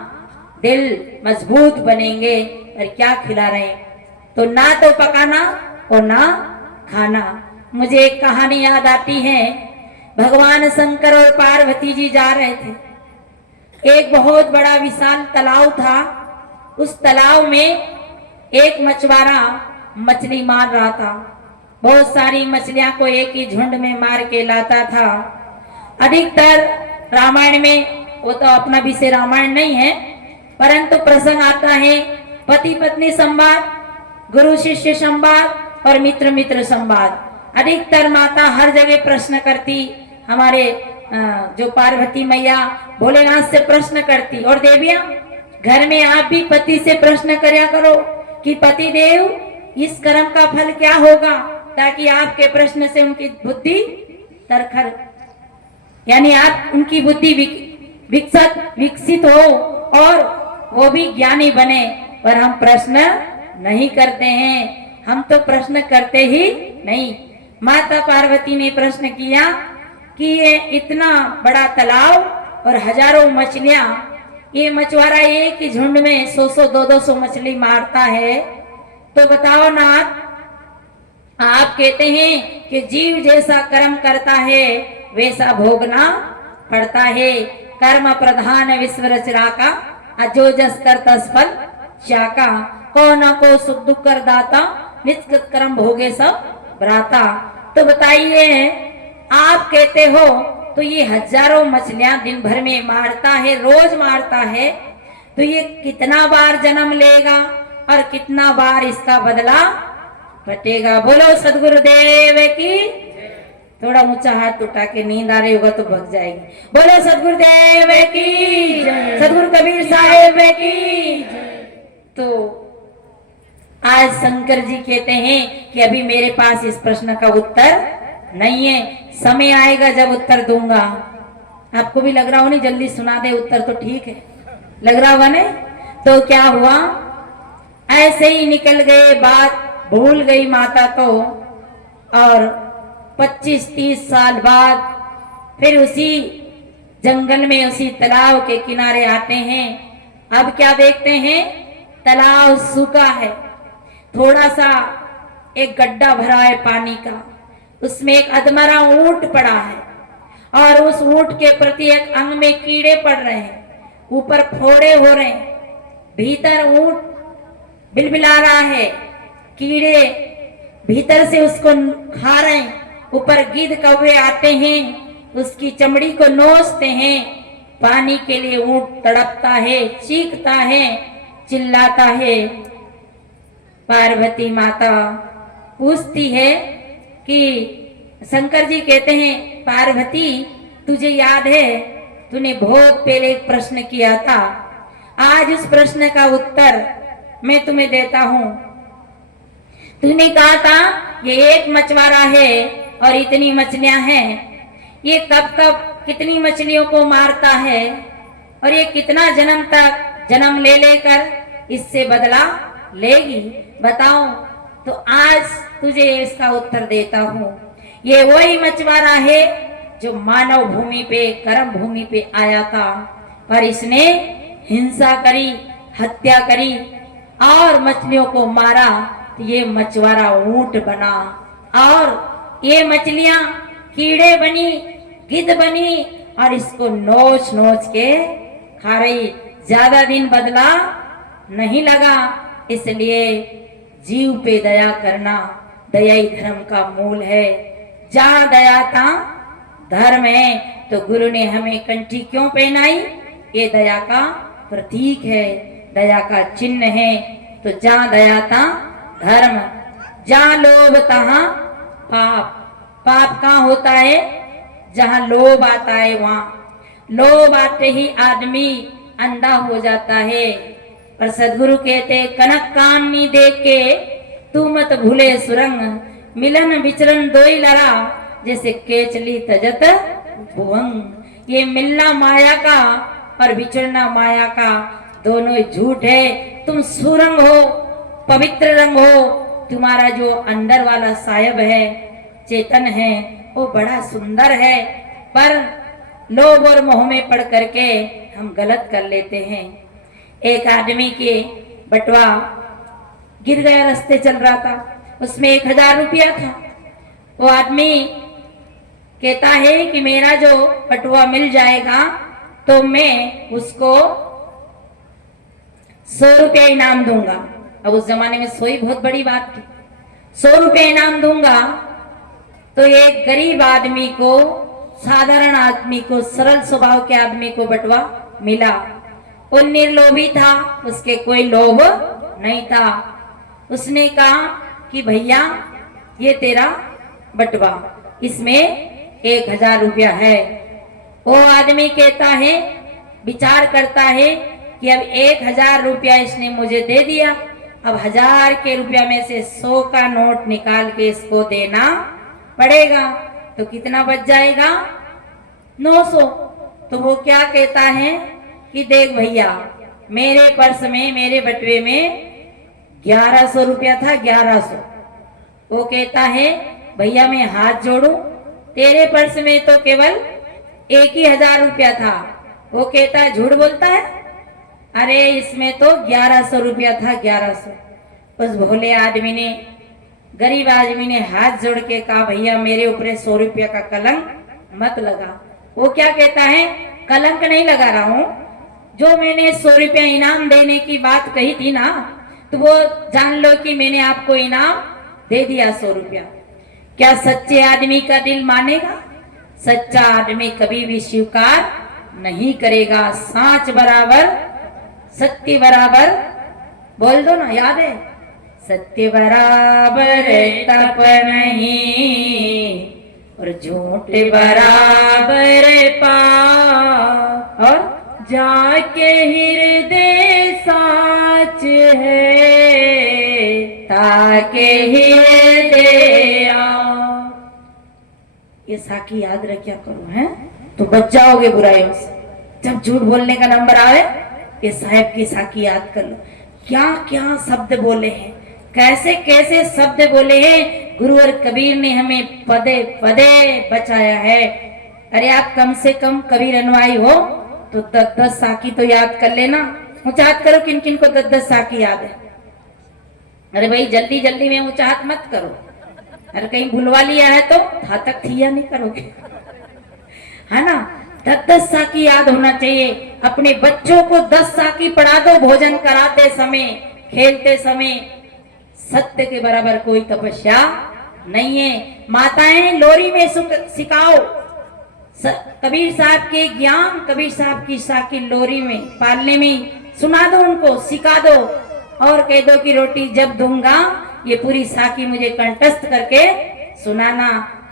दिल मजबूत बनेंगे। और क्या खिला रहे हैं? तो ना तो पकाना और ना खाना। मुझे एक कहानी याद आती है। भगवान शंकर और पार्वती जी जा रहे थे। एक बहुत बड़ा विशाल तालाब था। उस तालाब में एक मछुआरा मछली मार रहा था। बहुत सारी मछलियां को एक ही झुंड में मार के लाता था। अधिकतर रामायण में, वो तो अपना विषय रामायण नहीं है, परंतु प्रसंग आता है पति पत्नी संवाद, गुरु शिष्य संवाद और मित्र मित्र संवाद। अधिकतर माता हर जगह प्रश्न करती, हमारे जो पार्वती मैया भोलेनाथ से प्रश्न करती। और देवियां, घर में आप भी पति से प्रश्न करया करो कि पति देव इस कर्म का फल क्या होगा, ताकि आपके प्रश्न से उनकी बुद्धि तरखर, यानी आप उनकी बुद्धि विकसित हो और वो भी ज्ञानी बने। पर हम प्रश्न नहीं करते हैं, हम तो प्रश्न करते ही नहीं। माता पार्वती ने प्रश्न किया कि ये इतना बड़ा तालाब और हजारों मछलियां, ये मछुआरा एक ही झुंड में 100 200 मछली मारता है, तो बताओ नाथ, आप कहते हैं कि जीव जैसा कर्म करता है वैसा भोगना पड़ता है। कर्म प्रधान विश्व रचना का, अजो जस कर तस फल चाका, को न को सुख दुख कर दाता, निष्कृत कर्म भोगे सब भ्राता। तो बताइए, आप कहते हो तो ये हजारों मछलियां दिन भर में मारता है, रोज मारता है, तो ये कितना बार जन्म लेगा और कितना बार इसका बदला फटेगा? बोलो सदगुरुदेव की। थोड़ा ऊंचा हाथ उठा के, नींद आ रही होगा तो भग जाएगी। बोलो सदगुरुदेव की, सदगुरु कबीर साहेब की। तो आज शंकर जी कहते हैं कि अभी मेरे पास इस प्रश्न का उत्तर नहीं है, समय आएगा जब उत्तर दूंगा। आपको भी लग रहा हो नहीं, जल्दी सुना दे उत्तर तो ठीक है, लग रहा होगा नहीं? तो क्या हुआ, ऐसे ही निकल गए, बात भूल गई माता तो। और 25-30 साल बाद फिर उसी जंगल में, उसी तालाब के किनारे आते हैं। अब क्या देखते हैं, तालाब सूखा है, थोड़ा सा एक गड्ढा भरा है पानी का, उसमें एक अधमरा ऊंट पड़ा है और उस ऊंट के प्रति एक अंग में कीड़े पड़ रहे हैं, ऊपर फोड़े हो रहे हैं, भीतर ऊंट बिलबिला रहा है, कीड़े भीतर से उसको खा रहे हैं, ऊपर गिद्ध कौवे आते हैं, उसकी चमड़ी को नोचते हैं। पानी के लिए ऊंट तड़पता है, चीखता है, चिल्लाता है। पार्वती माता पूछती है कि शंकर जी कहते हैं, पार्वती तुझे याद है, तूने बहुत पहले एक प्रश्न किया था, आज उस प्रश्न का उत्तर मैं तुम्हें देता हूं। तूने कहा था ये एक मछुआरा है और इतनी मछलियां हैं, ये कब कब कितनी मछलियों को मारता है और ये कितना जन्म तक जन्म ले लेकर इससे बदला लेगी, बताओ। तो आज तुझे इसका उत्तर देता हूं। ये वही मछुआरा है जो मानव भूमि पे, कर्म भूमि पे आया था, पर इसने हिंसा करी, हत्या करी और मछलियों को मारा, तो ये मछुआरा ऊंट बना और ये मछलियां कीड़े बनी, गिद्ध बनी और इसको नोच नोच के खा रही। ज्यादा दिन बदला नहीं लगा। इसलिए जीव पे दया करना दया ही धर्म का मूल है। जहाँ दया था धर्म है। तो गुरु ने हमें कंठी क्यों पहनाई? ये दया का प्रतीक है, दया का चिन्ह है। तो जहाँ दया था धर्म, जहाँ लोभ तहाँ पाप। पाप कहाँ होता है? जहाँ लोभ आता है वहाँ। लोभ आते ही आदमी अंधा हो जाता है। पर सदगुरु कहते, कनक कामनी देख के तू मत भूले सुरंग, मिलन विचरण दोई लड़ा, जैसे केचली तजत भुवंग। ये मिलना माया का और विचरना माया का, दोनों ही झूठ है। तुम सुरंग हो, पवित्र रंग हो। तुम्हारा जो अंदर वाला साहिब है, चेतन है, वो बड़ा सुंदर है, पर लोभ और मोह में पड़ करके हम गलत कर लेते हैं। एक आदमी के बटुआ गिर गया, रास्ते चल रहा था, उसमें 1000 रुपया था। वो आदमी कहता है कि मेरा जो बटुआ मिल जाएगा तो मैं उसको 100 रुपया इनाम दूंगा। अब उस जमाने में 100 ही बहुत बड़ी बात थी। 100 रुपया इनाम दूंगा। तो एक गरीब आदमी को, साधारण आदमी को, सरल स्वभाव के आदमी को बटुआ मिला। वो निर्लोभी था, उसके कोई लोभ नहीं था। उसने कहा कि भैया ये तेरा बटुआ, इसमें 1000 रुपया है। वो आदमी कहता है, विचार करता है कि अब 1000 रुपया इसने मुझे दे दिया, अब 1000 के रुपया में से 100 का नोट निकाल के इसको देना पड़ेगा, तो कितना बच जाएगा? 900। तो वो क्या कहता है कि देख भैया, मेरे पर्स में, मेरे बटुए में 1100 रुपया था, 1100। वो कहता है भैया मैं हाथ जोड़ू, तेरे पर्स में तो केवल 1000 रुपया था। वो कहता है झूठ बोलता है, अरे इसमें तो 1100 रुपया था, 1100। उस भोले आदमी ने, गरीब आदमी ने हाथ जोड़ के कहा भैया मेरे ऊपर 100 रुपया का कलंक मत लगा। वो क्या कहता है, कलंक नहीं लगा रहा हूं, जो मैंने 100 रुपया इनाम देने की बात कही थी ना, तो वो जान लो कि मैंने आपको इनाम दे दिया 100 रुपया। क्या सच्चे आदमी का दिल मानेगा? सच्चा आदमी कभी भी स्वीकार नहीं करेगा। सांच बराबर, सत्य बराबर, बोल दो ना, याद है? सत्य बराबर तप नहीं और झूठ बराबर पाप, और जाके हृदय साच है ताके हृदय आ। ये साखी याद रखा करो, हैं तो बच जाओगे बुराइयों से। जब झूठ बोलने का नंबर आए, ये साहब की साखी याद कर लो। क्या क्या शब्द बोले हैं, कैसे कैसे शब्द बोले हैं। गुरुवर कबीर ने हमें पदे पदे बचाया है। अरे आप कम से कम कबीर अनुयायी हो तो 10-10 साखी तो याद कर लेना। ऊंचाहत करो किन किन को 10-10 साखी याद है। अरे भाई जल्दी जल्दी में ऊंचाहत मत करो, अरे कहीं भूलवा लिया है तो घातक थिया नहीं करोगे, है ना। 10-10 साखी याद होना चाहिए। अपने बच्चों को 10 साखी पढ़ा दो, भोजन कराते समय, खेलते समय। सत्य के बराबर कोई तपस्या नहीं है। माताएं लोरी में सिखाओ कबीर साहब के ज्ञान, कबीर साहब की साखी लोरी में पालने में सुना दो, उनको सिखा दो और कह दो कि रोटी जब दूंगा ये पूरी साखी मुझे कंठस्थ करके सुनाना।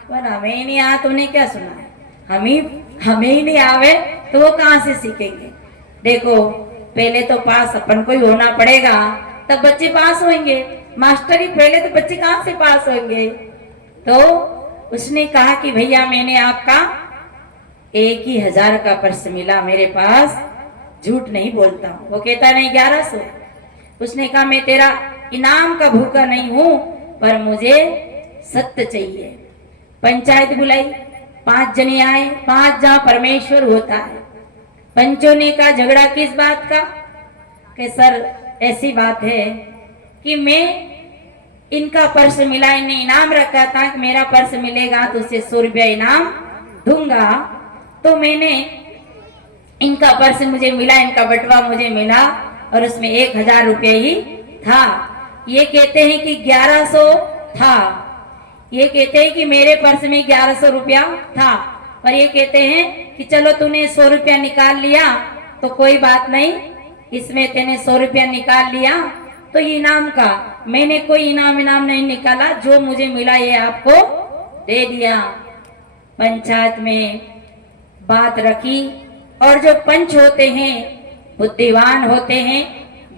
पर हमें ही नहीं आ, तुमने क्या सुना है? हमें ही नहीं आवे तो वो कहां से सीखेंगे? देखो पहले तो पास अपन को ही होना पड़ेगा, तब बच्चे पास होंगे। मास्टर ही पहले तो बच्चे कहां से पास होंगे? तो उसने कहा कि भैया मैंने आपका 1000 का पर्स मिला मेरे पास, झूठ नहीं बोलता हूं। वो कहता नहीं 1100। उसने कहा मैं तेरा इनाम का भूखा नहीं हूं, पर मुझे सत्य चाहिए। पंचायत बुलाई, 5 जने आए, 5 जहां परमेश्वर होता है। पंचों ने कहा झगड़ा किस बात का? कि सर ऐसी बात है कि मैं इनका पर्स मिला, इन्हें इनाम रखा था कि मेरा पर्स मिलेगा तो उसे 100 रुपया इनाम दूंगा। तो मैंने इनका पर्स मुझे मिला, इनका बटवा मुझे मिला और उसमें 1000 रुपया ही था। ये कहते हैं कि 1100 था, ये कहते हैं कि मेरे पर्स में 1100 रुपया था, पर ये कहते हैं कि चलो तूने 100 रुपया निकाल लिया तो कोई बात नहीं, इसमें तेने 100 रुपया निकाल लिया तो इनाम का। मैंने कोई इनाम नहीं निकाला, जो मुझे मिला ये आपको दे दिया। पंचायत में बात रखी और जो पंच होते हैं बुद्धिवान होते हैं,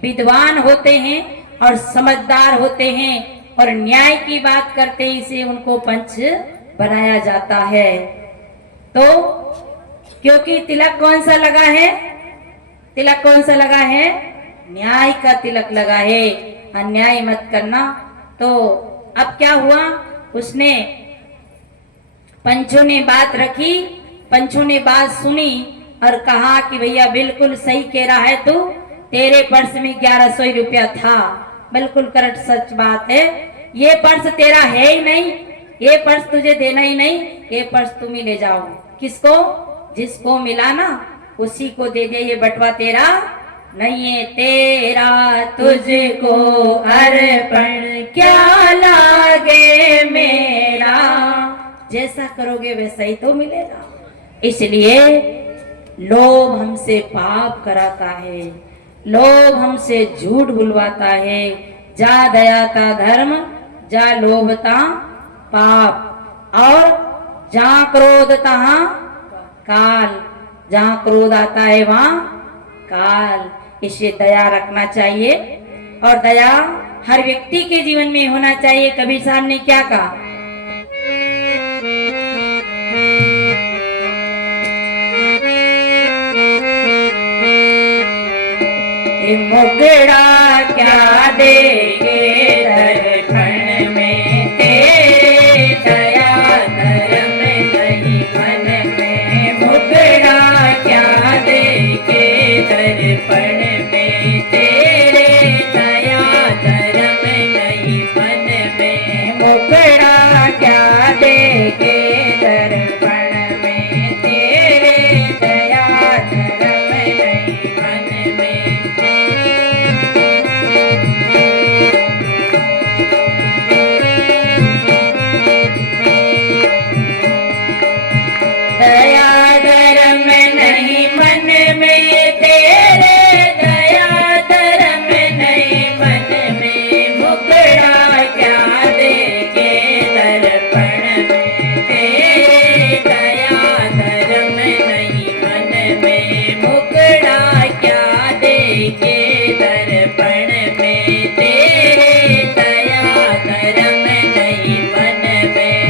विद्वान होते हैं और समझदार होते हैं और न्याय की बात करते ही से उनको पंच बनाया जाता है। तो क्योंकि तिलक कौन सा लगा है? तिलक कौन सा लगा है? न्याय का तिलक लगा है। अन्याय मत करना। तो अब क्या हुआ, उसने पंचों ने बात रखी, पंचों ने बात सुनी और कहा कि भैया बिल्कुल सही कह रहा है तू, तेरे पर्स में 1100 रुपया था, बिल्कुल करेक्ट सच बात है। ये पर्स तेरा है ही नहीं, ये पर्स तुझे देना ही नहीं, ये पर्स तुम ही ले जाओ। किसको? जिसको मिला ना उसी को दे दे, ये बटवा तेरा नहीं है, तेरा तुझको अर्पण क्या लागे मेरा, जैसा करोगे वैसा ही तो मिलेगा। इसलिए लोभ हमसे पाप कराता है, लोभ हमसे झूठ बुलवाता है। जा दयाता धर्म, जा लोभता पाप, और जहां क्रोध तहां काल, जहां क्रोध आता है वहां काल। इसे दया रखना चाहिए और दया हर व्यक्ति के जीवन में होना चाहिए। कबीर साहब ने क्या कहा? मुगड़ा क्या देगे दर्पण में, तेरे दया धर्म नहीं मन में। मुगड़ा क्या देगे दर्पण में, तेरे दया धर्म नहीं मन में। मुगड़ा क्या देगे दर्पण में, तेरे दया धर्म नहीं मन में। दया धर्म नहीं मन में, तेरे दया धर्म नहीं मन में। मुगड़ा क्या देगे दर्पण में, तेरे दया धर्म नहीं मन में। मुगड़ा क्या देगे दर्पण में, तेरे दया धर्म नहीं मन में।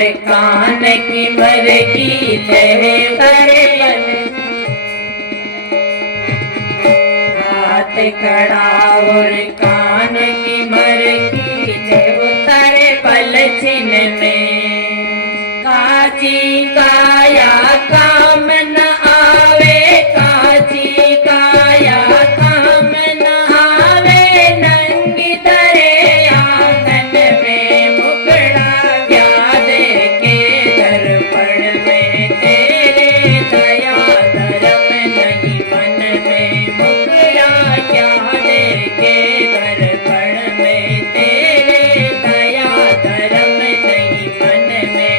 कान की मर की ले करे बल हाथ कड़ा और कान की मर की ले उतरे पल छिन में काजी काया काम न आवे काजी काया काम न आवे नंगी तरे आंगन में मुकड़ा व्याद के दर्पण में तेरे दया धर्म नहीं मन में मुकड़ा व्याद के दर्पण में तेरे दया धर्म नहीं मन में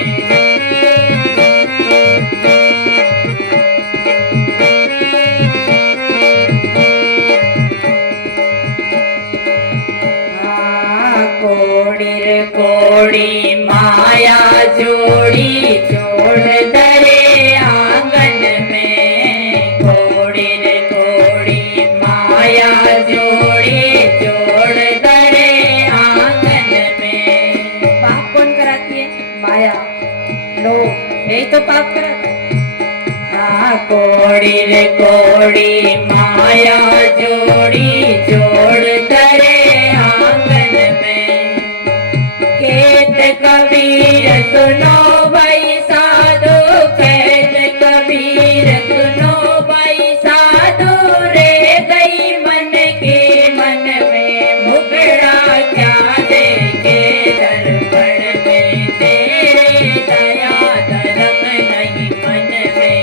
कोड़ी रे कोड़ी माया जोड़ी जोड़ दरे आंगन में कोड़ी रे कोड़ी माया जोड़ी जोड़ दरे आंगन में पाप कौन कराती है? माया, लोभ, यही तो पाप कराता है। कोड़ी रे कोड़ी माया जोड़ी जोड़ दरे आंगन में खेत कबीर सुनो भाई साधु खेत कबीर सुनो भाई साधु रे गई मन के मन में मुकड़ा क्या देखे दर्पण में तेरे दया धर्म नहीं मन में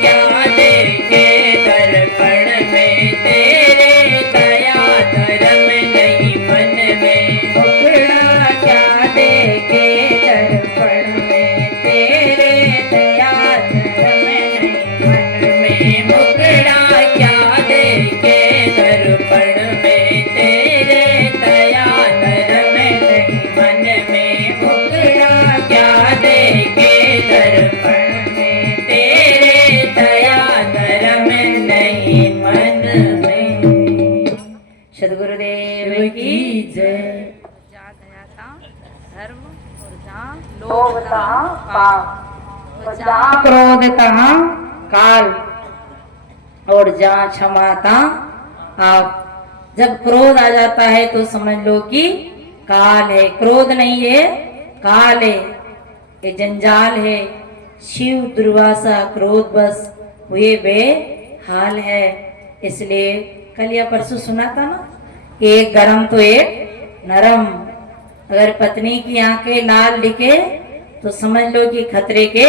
क्या देखे दर्पण में तेरे दया धर्म नहीं मन में मुकड़ा क्या देखे दर्पण में तेरे दया धर्म नहीं मन में मुकड़ा क्या देखे दर्पण में तेरे दया धर्म नहीं मन में मुकड़ा क्या देखे दर्पण में तेरे दया धर्म नहीं मन में सदगुरुदेव की जय। जहाँ दया था धर्म और जहाँ लोभ तहाँ पाप, और जहाँ क्रोध तहाँ काल, और जहाँ क्षमा तहाँ आप। जब क्रोध आ जाता है तो समझ लो कि काल है, क्रोध नहीं है काल है, ये जंजाल है। शिव दुर्वासा क्रोध बस हुए बेहाल है। इसलिए कल या परसों सुना था ना, एक गरम तो एक नरम। अगर पत्नी की आंखें लाल दिखे तो समझ लो कि खतरे के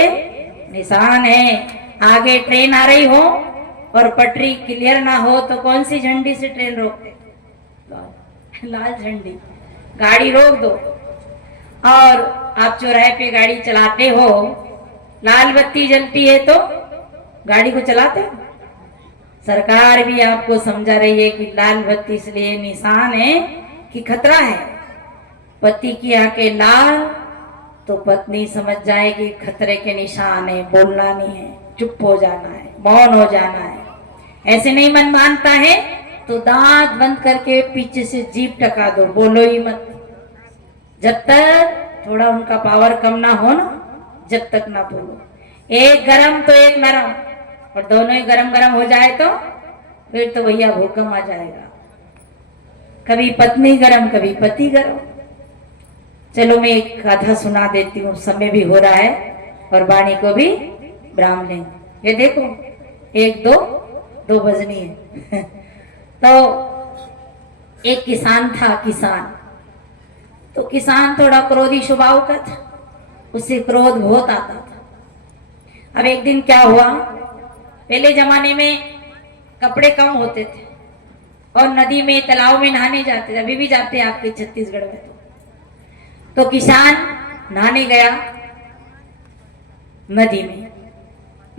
निशान है। आगे ट्रेन आ रही हो और पटरी क्लियर ना हो तो कौन सी झंडी से ट्रेन रोकते? लाल झंडी। गाड़ी रोक दो। और आप चौराहे पे गाड़ी चलाते हो, लाल बत्ती जलती है तो गाड़ी को चलाते हो। सरकार भी आपको समझा रही है कि लाल बत्ती इसलिए निशान है कि खतरा है। पति की आंखें लाल तो पत्नी समझ जाए कि खतरे के निशान है, बोलना नहीं है, चुप हो जाना है, मौन हो जाना है। ऐसे नहीं मन मानता है तो दांत बंद करके पीछे से जीभ टका दो, बोलो ही मत। जब तक थोड़ा उनका पावर कम ना हो ना, जब तक ना बोलो। एक गरम तो एक नरम, और दोनों ही गरम गरम हो जाए तो फिर तो भैया भूकंप आ जाएगा। कभी पत्नी गरम, कभी पति गरम। चलो मैं एक गाथा सुना देती हूँ, समय भी हो रहा है और वाणी को भी विराम लेंगे। ये देखो, एक दो बजनी है। तो एक किसान था। तो किसान थोड़ा क्रोधी स्वभाव का था, उससे क्रोध बहुत आता था। अब एक दिन क्या हुआ, पहले जमाने में कपड़े कम होते थे और नदी में तालाब में नहाने जाते थे, अभी भी जाते हैं आपके छत्तीसगढ़ में। तो किसान नहाने गया, नदी में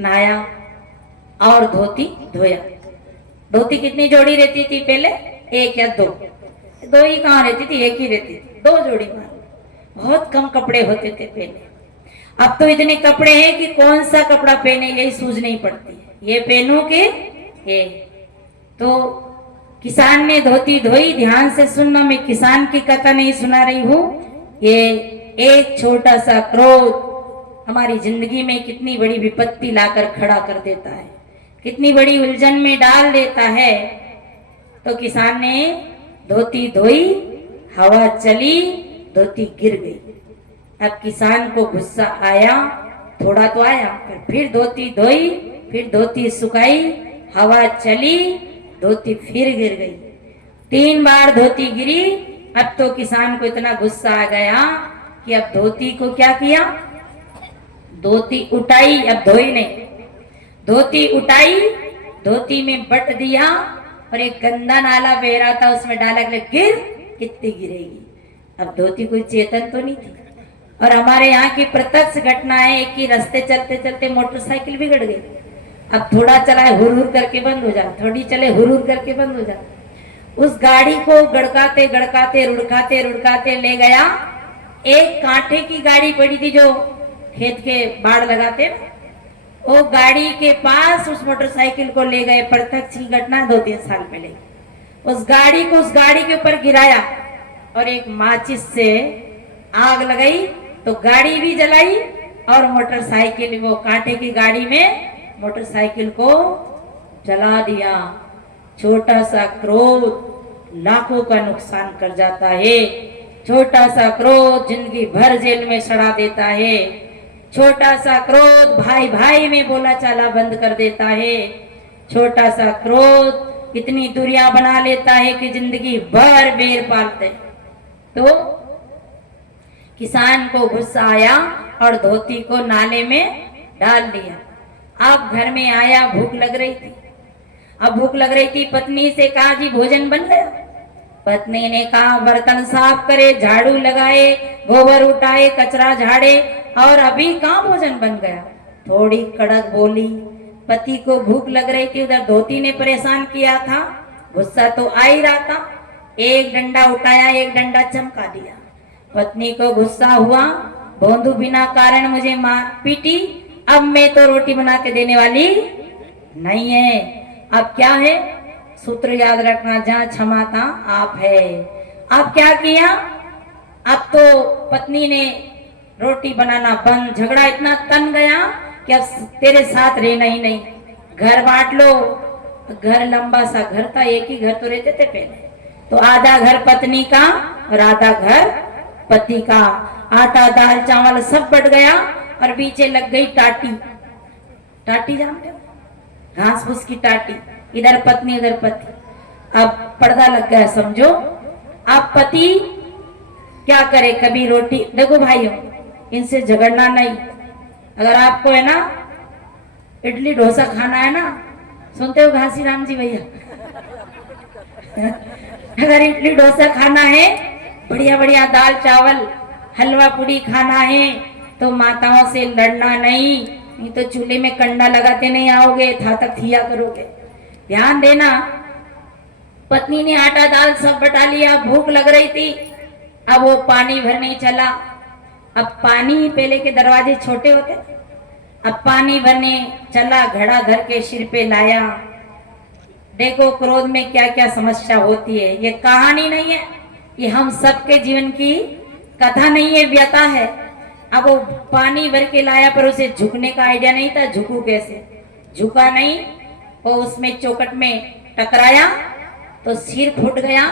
नहाया और धोती धोया। धोती कितनी जोड़ी रहती थी पहले? एक या दो ही कहाँ रहती थी, एक ही रहती थी। 2 जोड़ी मान, बहुत कम कपड़े होते थे पहले। अब तो इतने कपड़े हैं कि कौन सा कपड़ा पहने यही सूझ नहीं पड़ती है। ये पहनूं कि ये। तो किसान ने धोती धोई। ध्यान से सुनना, मैं किसान की कथा नहीं सुना रही हूँ, ये एक छोटा सा क्रोध हमारी जिंदगी में कितनी बड़ी विपत्ति लाकर खड़ा कर देता है, कितनी बड़ी उलझन में डाल देता है। तो किसान ने धोती धोई, हवा चली, धोती गिर गई। अब किसान को गुस्सा आया, थोड़ा तो आया, फिर धोती धोई, फिर धोती सुखाई, हवा चली, धोती फिर गिर गई। 3 बार धोती गिरी। अब तो किसान को इतना गुस्सा आ गया कि अब धोती को क्या किया, धोती उठाई, अब धोई नहीं, धोती उठाई, धोती में बट दिया और एक गंदा नाला बह रहा था उसमें डाला, गिर, कितनी गिरेगी। अब धोती कोई चेतन तो नहीं थी। और हमारे यहाँ की प्रत्यक्ष घटना है कि रास्ते चलते चलते मोटरसाइकिल बिगड़ गई। अब थोड़ा चलाए हुर हुर करके बंद हो जा, थोड़ी चले हुर हुर करके बंद हो जा। उस गाड़ी को गड़काते गड़काते रुड़काते रुड़काते ले गया। एक कांटे की गाड़ी पड़ी थी जो खेत के बाड़ लगाते, वो गाड़ी के पास उस मोटरसाइकिल को ले गए। प्रत्यक्ष की घटना 2-3 साल पहले। उस गाड़ी को उस गाड़ी के ऊपर गिराया और एक माचिस से आग लगाई तो गाड़ी भी जलाई और मोटरसाइकिल, वो कांटे की गाड़ी में मोटरसाइकिल को जला दिया। छोटा सा क्रोध लाखों का नुकसान कर जाता है। छोटा सा क्रोध जिंदगी भर जेल में सड़ा देता है। छोटा सा क्रोध भाई भाई में बोला चाला बंद कर देता है। छोटा सा क्रोध इतनी दूरियां बना लेता है कि जिंदगी भर बेर पालते। तो किसान को गुस्सा आया और धोती को नाले में डाल दिया। अब घर में आया, भूख लग रही थी। अब भूख लग रही थी, पत्नी से कहा जी भोजन बन गया। पत्नी ने कहा बर्तन साफ करे, झाड़ू लगाए, गोबर उठाए, कचरा झाड़े और अभी कहाँ भोजन बन गया। थोड़ी कड़क बोली। पति को भूख लग रही थी, उधर धोती ने परेशान किया था, गुस्सा तो आ ही रहा था। एक डंडा उठाया, एक डंडा चमका दिया। पत्नी को गुस्सा हुआ, भोंदू बिना कारण मुझे मार पीटी, अब मैं तो रोटी बना के देने वाली नहीं है। अब क्या है, सूत्र याद रखना, जहां क्षमा था आप है। अब क्या किया, अब तो पत्नी ने रोटी बनाना बंद, झगड़ा इतना तन गया कि अब तेरे साथ रहना ही नहीं, घर बांट लो। घर लंबा सा घर था, एक ही घर तो रहते थे पहले, तो आधा घर पत्नी का और आधा घर पति का। आटा दाल चावल सब बट गया और पीछे लग गई टाटी। टाटी जानते हो, घास फूस की टाटी, इधर पत्नी इधर पति। अब पर्दा लग गया समझो। अब पति क्या करे, कभी रोटी, देखो भाइयों इनसे झगड़ना नहीं। अगर आपको है ना इडली डोसा खाना है ना, सुनते हो घासी राम जी भैया अगर इडली डोसा खाना है, बढ़िया बढ़िया दाल चावल हलवा पूड़ी खाना है तो माताओं से लड़ना नहीं तो चूल्हे में कंडा लगाते नहीं आओगे, था तक थिया करोगे। ध्यान देना। पत्नी ने आटा दाल सब बटा लिया, भूख लग रही थी, अब वो पानी भरने चला। अब पानी, पहले के दरवाजे छोटे होते, अब पानी भरने चला, घड़ा धर के सिर पे लाया। देखो क्रोध में क्या क्या समस्या होती है। ये कहानी नहीं है, ये हम सबके जीवन की कथा नहीं है, व्यथा है। अब वो पानी भर के लाया पर उसे झुकने का आइडिया नहीं था, झुकू कैसे, झुका नहीं। वो उसमें चौकट में टकराया तो सिर फूट गया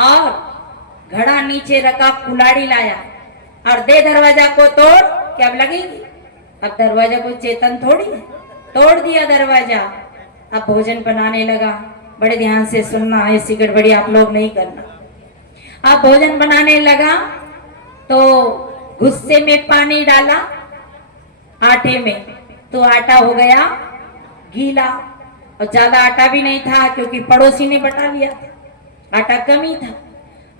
और घड़ा नीचे रखा, कुल्हाड़ी लाया और दे दरवाजा को तोड़, क्या लगेगी। अब दरवाजा को चेतन थोड़ी है, तोड़ दिया दरवाजा। अब भोजन बनाने लगा। बड़े ध्यान से सुनना, ऐसी गड़बड़ी आप लोग नहीं करना। अब भोजन बनाने लगा तो गुस्से में पानी डाला आटे में, तो आटा हो गया गीला और ज्यादा आटा भी नहीं था क्योंकि पड़ोसी ने बटा लिया था, आटा कम ही था।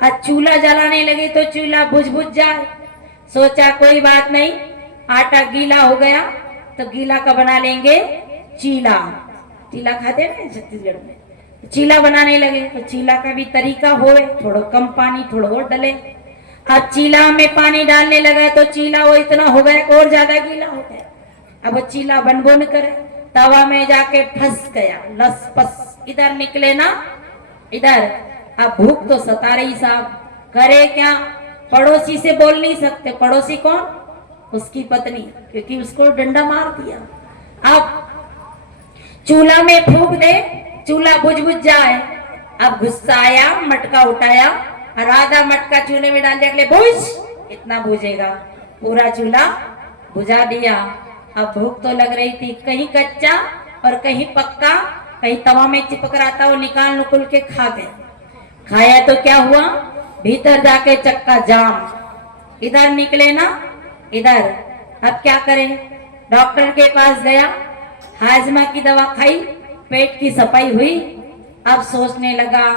आज चूल्हा जलाने लगे तो चूल्हा बुझ जाए। सोचा कोई बात नहीं, आटा गीला हो गया तो गीला का बना लेंगे चीला। चीला खाते हैं छत्तीसगढ़ में, चीला बनाने लगे तो चीला का भी तरीका होए, थोड़ा कम पानी थोड़ा और डले। अब चीला में पानी डालने लगा तो चीला वो इतना हो गया और ज्यादा गीला हो गया। अब वो चीला बनबो न करे, तवा में जाके फंस गया, लस पस, इधर निकले ना इधर। अब भूख तो सता रही साहब, करे क्या, पड़ोसी से बोल नहीं सकते। पड़ोसी कौन? उसकी पत्नी, क्योंकि उसको डंडा मार दिया। अब चूल्हा में फूंक दे, चूल्हा बुझ जाए। अब गुस्सा आया, मटका उठाया और आधा मटका चूल्हे में डाल दिया, अगले बुझ, इतना बुझेगा। पूरा चूल्हा बुझा दिया। अब भूख तो लग रही थी, कहीं कच्चा और कहीं पक्का, कहीं तवा में चिपक रहा था, वो निकाल नुकुल के खा गए। खाया तो क्या हुआ, भीतर जाके चक्का जाम। इधर निकले ना इधर। अब क्या करें, डॉक्टर के पास गया, हाजमा की दवा खाई, पेट की सफाई हुई। अब सोचने लगा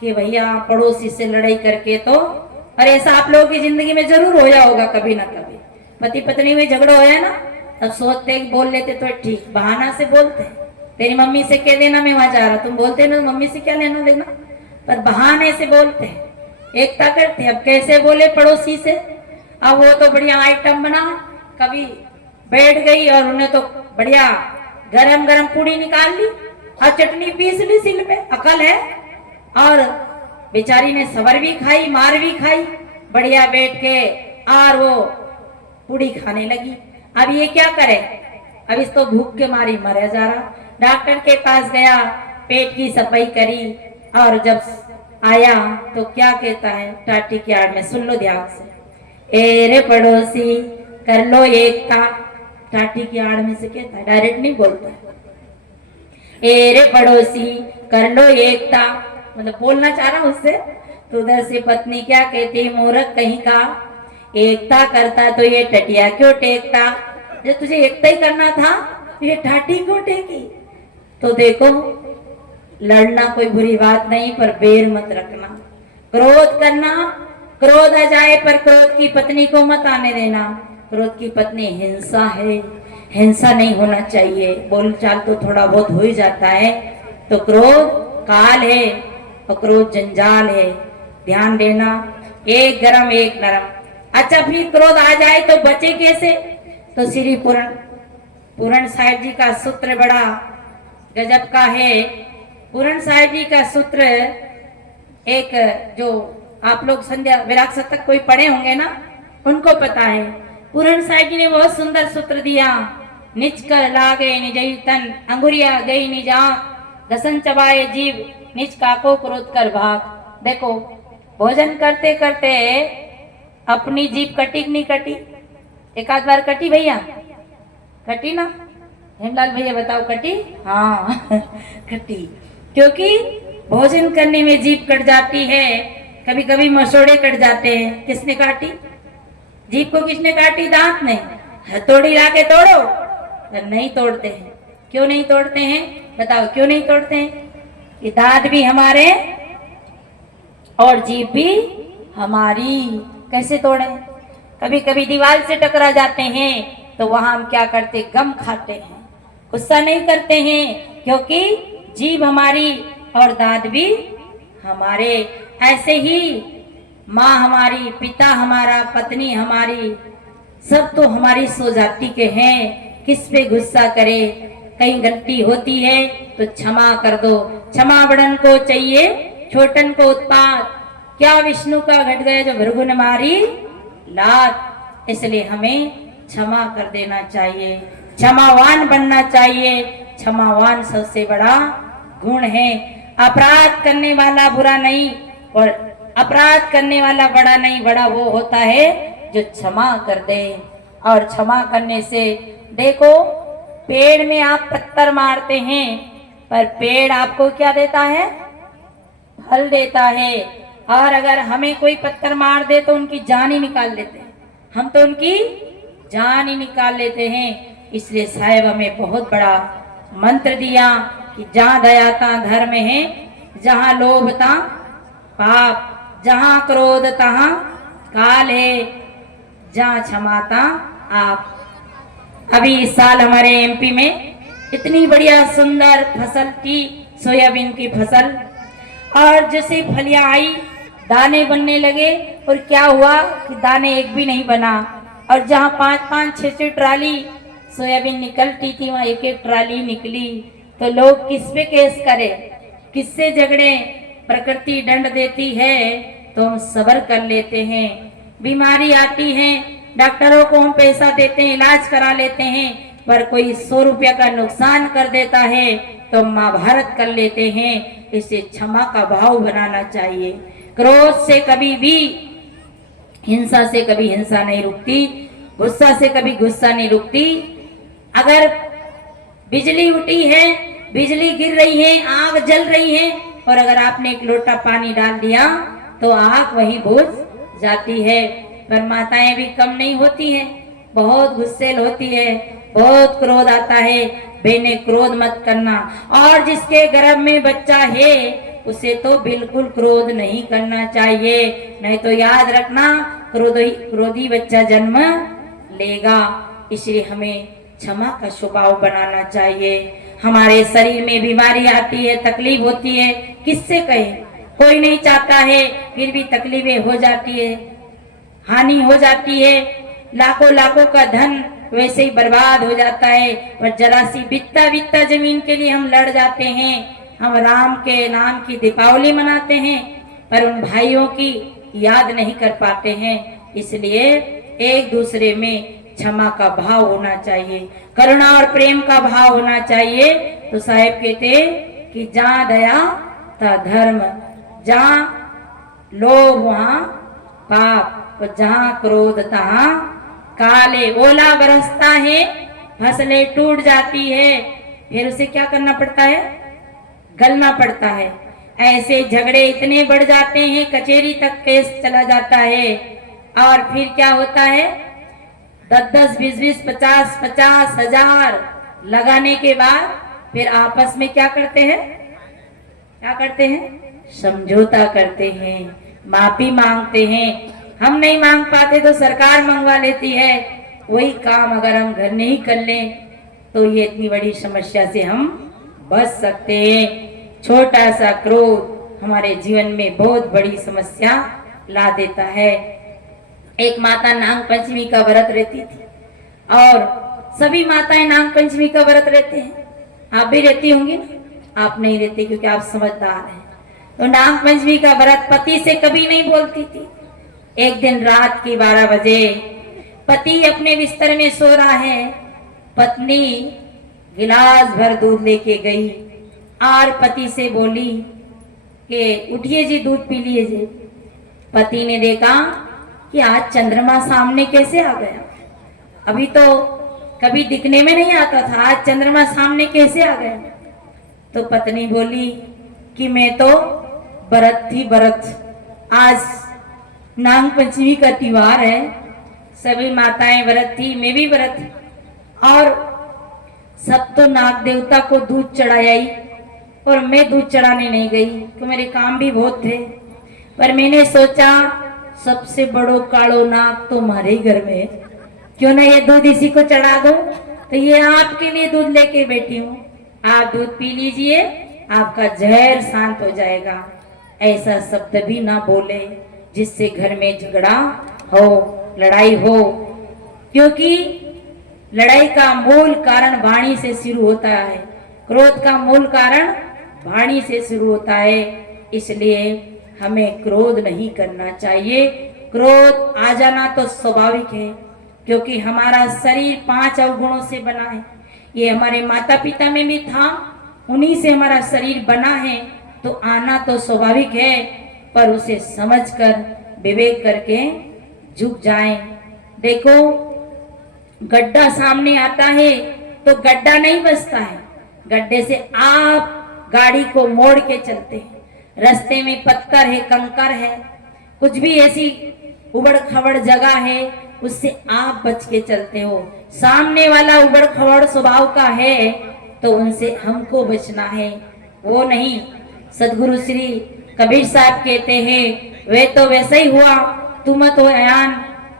कि भैया पड़ोसी से लड़ाई करके तो, और ऐसा आप लोगों की जिंदगी में जरूर होया होगा कभी ना कभी, पति पत्नी में झगड़ा होया ना, तब सोचते बोल लेते तो ठीक, बहाना से बोलते, तेरी मम्मी से कह देना मैं वहां जा रहा, तुम बोलते ना मम्मी से क्या लेना देना, पर बहाने से बोलते हैं, एकता करते। अब कैसे बोले पड़ोसी से, अब वो तो बढ़िया आइटम बना, कभी बैठ गई और उन्हें तो बढ़िया गरम गरम पूड़ी निकाल ली और चटनी पीस ली सिल में, अकल है। और बेचारी ने सबर भी खाई, मार भी खाई, बढ़िया बैठ के और वो पूड़ी खाने लगी। अब ये क्या करे, अब इस तो भूख के मारी मरा जा रहा। डॉक्टर के पास गया, पेट की सफाई करी, और जब आया तो क्या कहता है टाटी की आड़ में, सुन लो ध्यान से, ए रे पड़ोसी कर लो एकता। टाटी की आड़ में से कहता है, डायरेक्ट नहीं बोलता, ए रे पड़ोसी कर लो एकता, मतलब बोलना चाह रहा हूं उससे। तो उधर से पत्नी क्या कहती, मूर्ख कहीं का, एकता करता तो ये टटिया क्यों टेकता, जब तुझे एकता ही करना था ये टाटी क्यों टेकी। तो देखो, लड़ना कोई बुरी बात नहीं, पर बेर मत रखना। क्रोध करना, क्रोध आ जाए पर क्रोध की पत्नी को मत आने देना। क्रोध की पत्नी हिंसा है, हिंसा नहीं होना चाहिए। बोलचाल तो थोड़ा बहुत हो ही जाता है, तो क्रोध काल है और क्रोध जंजाल है, ध्यान देना। एक गरम एक नरम। अच्छा, फिर क्रोध आ जाए तो बचे कैसे, तो श्री पूरण साहिब जी का सूत्र बड़ा गजब का है। पूरण साहिब जी का सूत्र, एक जो आप लोग संध्या विराग शतक कोई पढ़े होंगे ना, उनको पता है। पूरण साहिब जी ने बहुत सुंदर सूत्र दिया, निच कर लागे निज तन, अंगुरिया गई निज आंख, घसन चबाए जीव, निज काको क्रोध कर भाग। देखो, भोजन करते करते अपनी जीभ कटी कि नहीं कटी, एक आध बार कटी भैया, कटी ना, हेमलाल भैया बताओ कटी, हाँ कटी, क्योंकि भोजन करने में जीभ कट जाती है, कभी कभी मसोड़े कट जाते हैं। किसने काटी जीभ को, किसने काटी, दांत ने, हथौड़ी लाके तोड़ो, पर नहीं तोड़ते हैं। क्यों नहीं तोड़ते हैं, बताओ क्यों नहीं तोड़ते हैं, कि दांत भी हमारे और जीभ भी हमारी, कैसे तोड़े। कभी कभी दीवार से टकरा जाते हैं तो वहां हम क्या करते, गम खाते हैं, गुस्सा नहीं करते हैं, क्योंकि जीभ हमारी और दांत भी हमारे। ऐसे ही माँ हमारी, पिता हमारा, पत्नी हमारी, सब तो हमारी स्वजाति के हैं। किस पे गुस्सा करे, कहीं गलती होती है तो क्षमा कर दो। क्षमा बड़न को चाहिए, छोटन को उत्पात, क्या विष्णु का घट गया जो भृगु ने मारी लात। इसलिए हमें क्षमा कर देना चाहिए, क्षमावान बनना चाहिए। क्षमावान सबसे बड़ा गुण है। अपराध करने वाला बुरा नहीं, और अपराध करने वाला बड़ा नहीं, बड़ा वो होता है जो क्षमा कर दे। और क्षमा करने से, देखो पेड़ में आप पत्थर मारते हैं, पर पेड़ आपको क्या देता है, फल देता है। और अगर हमें कोई पत्थर मार दे तो उनकी जान ही निकाल लेते हैं, हम तो उनकी जान ही निकाल लेते हैं। इसलिए साहेब हमें बहुत बड़ा मंत्र दिया कि जहाँ दया ता धर्म है, जहाँ लोभ ता पाप, जहाँ क्रोध तहाँ काल है, जहाँ क्षमा ता आप। अभी इस साल हमारे एमपी में इतनी बढ़िया सुंदर फसल की, सोयाबीन की फसल, और जैसे फलियां आई दाने बनने लगे, और क्या हुआ कि दाने एक भी नहीं बना। और जहाँ 5-5, 6-6 ट्राली सोयाबीन निकलती थी, वहाँ एक एक ट्राली निकली। तो लोग किस पे केस करे, किससे झगड़े। प्रकृति दंड देती है तो हम सब्र कर लेते हैं, बीमारी आती है, डॉक्टरों को हम पैसा देते हैं, इलाज करा लेते हैं, पर कोई 100 रुपया का नुकसान कर देता है तो महाभारत कर लेते हैं। इसे क्षमा का भाव बनाना चाहिए। क्रोध से कभी भी, हिंसा से कभी हिंसा नहीं रुकती, गुस्सा से कभी गुस्सा नहीं रुकती। अगर बिजली उठी है, बिजली गिर रही है, आग जल रही है, और अगर आपने एक लोटा पानी डाल दिया तो आग वहीं बुझ जाती है। पर माताएं भी कम नहीं होती हैं, बहुत गुस्सेल होती है, बहुत क्रोध आता है। बहने क्रोध मत करना, और जिसके गर्भ में बच्चा है उसे तो बिल्कुल क्रोध नहीं करना चाहिए, नहीं तो याद रखना क्रोधी बच्चा जन्म लेगा। इसलिए हमें क्षमा का स्वभाव बनाना चाहिए। हमारे शरीर में बीमारी आती है, तकलीफ होती है, किससे कहें? कोई नहीं चाहता है, फिर भी तकलीफें हो जाती है, हानि हो जाती है, लाखों लाखों का धन वैसे ही बर्बाद हो जाता है। पर जरा सी बित्ता बित्ता जमीन के लिए हम लड़ जाते हैं। हम राम के नाम की दीपावली मनाते हैं, पर उन भाइयों की याद नहीं कर पाते हैं। इसलिए एक दूसरे में क्षमा का भाव होना चाहिए, करुणा और प्रेम का भाव होना चाहिए। तो साहेब कहते कि जहाँ दया ता धर्म, जहाँ लोभ वहाँ पाप, और जहाँ क्रोध तहाँ काले। ओला बरसता है, फसलें टूट जाती है, फिर उसे क्या करना पड़ता है? गलना पड़ता है। ऐसे झगड़े इतने बढ़ जाते हैं, कचहरी तक केस चला जाता है, और फिर क्या होता है? 10-10, 20-20, 50-50 हजार लगाने के बाद फिर आपस में क्या करते हैं? क्या करते हैं? समझौता करते हैं, माफी मांगते हैं। हम नहीं मांग पाते तो सरकार मंगवा लेती है। वही काम अगर हम घर नहीं कर लें तो ये इतनी बड़ी समस्या से हम बच सकते हैं। छोटा सा क्रोध हमारे जीवन में बहुत बड़ी समस्या ला देता है। एक माता नाग पंचमी का व्रत रहती थी, और सभी माताएं नाग पंचमी का व्रत रहते हैं। आप भी रहती होंगी ना? आप नहीं रहते क्योंकि आप समझदार हैं। तो नाग पंचमी का व्रत पति से कभी नहीं बोलती थी। एक दिन रात की 12 बजे पति अपने बिस्तर में सो रहा है, पत्नी गिलास भर दूध लेके गई और पति से बोली कि उठिए जी, दूध पी लीजिए। पति ने देखा कि आज चंद्रमा सामने कैसे आ गया, अभी तो कभी दिखने में नहीं आता था, आज चंद्रमा सामने कैसे आ गया? तो पत्नी बोली कि मैं तो व्रत थी, व्रत, आज नाग पंचमी का त्योहार है, सभी माताएं व्रत थी, मैं भी व्रत थी, और सब तो नाग देवता को दूध चढ़ाई और मैं दूध चढ़ाने नहीं गई तो मेरे काम भी बहुत थे। पर मैंने सोचा सबसे बड़ो कालो नाग तो हमारे ही घर में है, क्यों ना ये दूध इसी को चढ़ा दो। तो ये आपके लिए दूध लेके बैठी हूँ, आप दूध पी लीजिए, आपका जहर शांत हो जाएगा। ऐसा शब्द भी ना बोले जिससे घर में झगड़ा हो, लड़ाई हो, क्योंकि लड़ाई का मूल कारण वाणी से शुरू होता है, क्रोध का मूल कारण वाणी से शुरू होता है। इसलिए हमें क्रोध नहीं करना चाहिए। क्रोध आ जाना तो स्वाभाविक है, क्योंकि हमारा शरीर 5 अवगुणों से बना है। ये हमारे माता पिता में भी था, उन्हीं से हमारा शरीर बना है, तो आना तो स्वाभाविक है, पर उसे समझकर विवेक करके झुक जाएं। देखो, गड्ढा सामने आता है तो गड्ढा नहीं बचता है, गड्ढे से आप गाड़ी को मोड़ के चलते हैं। रास्ते में पत्थर है, कंकर है, कुछ भी ऐसी उबड़ खबड़ जगह है, उससे आप बच के चलते हो। सामने वाला उबड़ खबड़ स्वभाव का है तो उनसे हमको बचना है, वो नहीं। सदगुरु श्री कबीर साहब कहते हैं, वे तो वैसा ही हुआ, तुम तो अयान,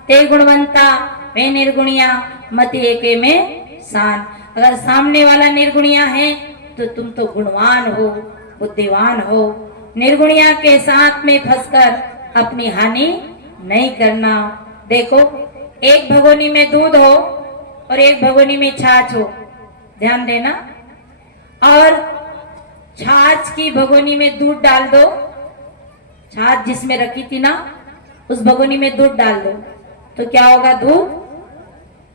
ते गुणवंता वे निर्गुणिया, मत एके में शान। अगर सामने वाला निर्गुणिया है तो तुम तो गुणवान हो, बुद्धिवान हो। निर्गुणिया के साथ में फंसकर अपनी हानि नहीं करना। देखो, एक भगोनी में दूध हो और एक भगोनी में छाछ हो, ध्यान देना, और छाछ की भगोनी में दूध डाल दो, छाछ जिसमें रखी थी ना उस भगोनी में दूध डाल दो तो क्या होगा, दूध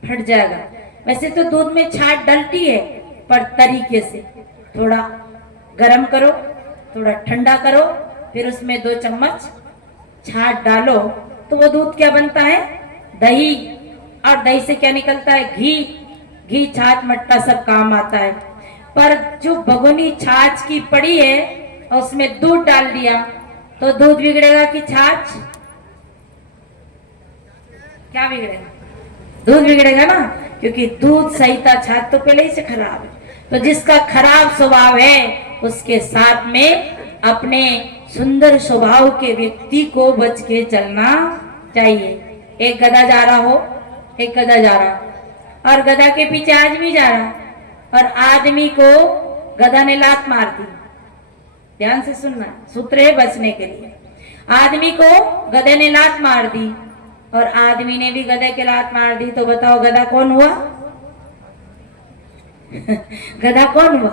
फट जाएगा। वैसे तो दूध में छाछ डलती है, पर तरीके से थोड़ा गरम करो, थोड़ा ठंडा करो, फिर उसमें 2 चम्मच छाछ डालो तो वो दूध क्या बनता है, दही। और दही से क्या निकलता है, घी। घी छाछ मट्टा सब काम आता है। पर जो भगोनी छाछ की पड़ी है और उसमें दूध डाल दिया तो दूध बिगड़ेगा कि छाछ? क्या बिगड़ेगा? दूध बिगड़ेगा ना, क्योंकि दूध सही था, छाछ तो पहले ही से खराब है। तो जिसका खराब स्वभाव है उसके साथ में अपने सुंदर स्वभाव के व्यक्ति को बच के चलना चाहिए। एक गधा जा रहा हो, एक गधा जा रहा और गधा के पीछे आदमी जा रहा और आदमी को गधा ने लात मार दी। ध्यान से सुनना, सूत्र है बचने के लिए। आदमी को गधे ने लात मार दी और आदमी ने भी गधे के लात मार दी, तो बताओ गधा कौन हुआ? गधा कौन हुआ?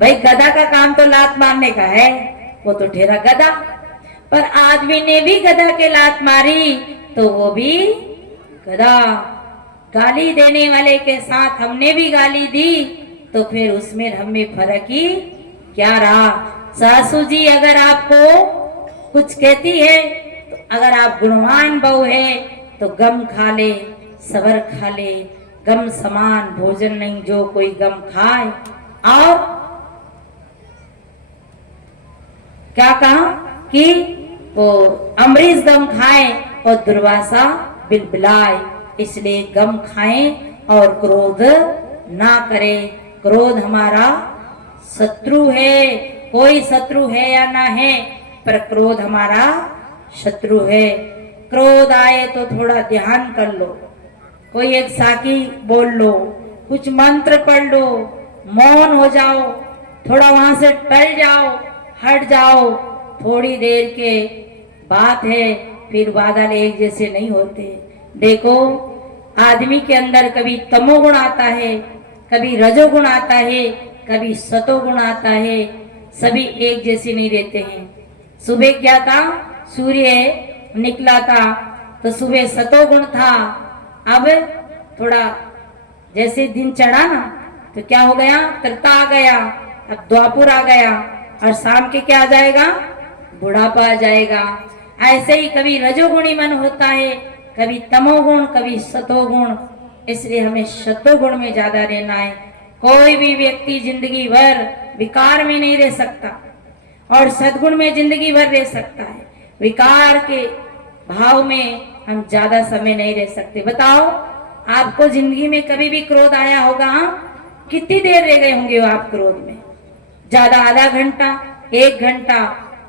भाई गधा का काम तो लात मारने का है, वो तो ठहरा गधा। पर आदमी ने भी गधा के लात मारी तो वो भी गधा। गाली देने वाले के साथ हमने भी गाली दी तो फिर उसमें हमें फर्क ही क्या रहा। सासू जी अगर आपको कुछ कहती है तो अगर आप गुणवान बहू है तो गम खा ले, सबर खा ले। गम समान भोजन नहीं जो कोई गम खाए। और क्या कहा कि वो अमरीश गम खाए और दुर्वासा बिलबिलाए। इसलिए गम खाएं और क्रोध ना करें। क्रोध हमारा शत्रु है। कोई शत्रु है या ना है, पर क्रोध हमारा शत्रु है। क्रोध आए तो थोड़ा ध्यान कर लो, कोई एक साकी बोल लो, कुछ मंत्र पढ़ लो, मौन हो जाओ, थोड़ा वहां से टल जाओ, हट जाओ। थोड़ी देर के बात है, फिर बादल एक जैसे नहीं होते। देखो आदमी के अंदर कभी तमोगुण आता है, कभी रजोगुण आता है, कभी सतोगुण आता है। सभी एक जैसे नहीं रहते हैं। सुबह क्या था, सूर्य निकला था तो सुबह सतोगुण था। अब थोड़ा जैसे दिन चढ़ा ना तो क्या हो गया, त्रेता आ गया, अब द्वापर आ गया और शाम के क्या आ जाएगा, बुढ़ापा आ जाएगा। ऐसे ही कभी रजोगुणी मन होता है, कभी तमोगुण, कभी सतोगुण। इसलिए हमें सतोगुण में ज्यादा रहना है। कोई भी व्यक्ति जिंदगी भर विकार में नहीं रह सकता और सद्गुण में जिंदगी भर रह सकता है। विकार के भाव में हम ज्यादा समय नहीं रह सकते। बताओ आपको जिंदगी में कभी भी क्रोध आया होगा? कितनी देर रह गए होंगे आप क्रोध में? ज्यादा आधा घंटा, 1 घंटा,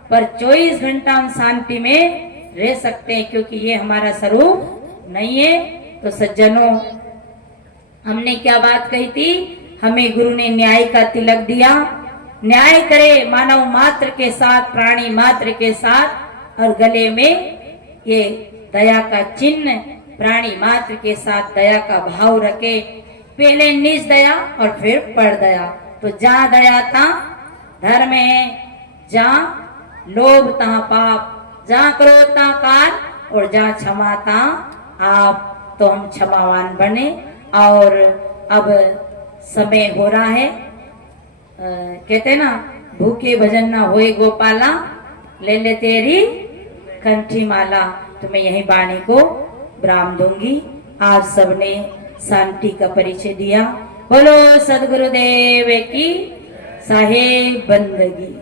पर 24 घंटा हम शांति में रह सकते हैं, क्योंकि ये हमारा स्वरूप नहीं है। तो सज्जनों, हमने क्या बात कही थी? हमें गुरु ने न्याय का तिलक दिया। न्याय करे मानव मात्र के साथ, प्राणी मात्र के साथ, और गले में ये दया का चिन्ह, प्राणी मात्र के साथ दया का भाव रखे। पहले निज दया और फिर पर दया। तो जहाँ दया था धर्म है, जहाँ लोभ तहाँ पाप, जहाँ क्रोध तहाँ काल, और जहाँ क्षमा तहाँ आप। तो हम क्षमावान बने। और अब समय हो रहा है, कहते ना, भूखे भजन ना होए गोपाला, ले ले तेरी कंठी माला। तो मैं यही वाणी को विराम दूंगी। आप सबने शांति का परिचय दिया। बोलो सदगुरुदेव की साहेब बंदगी।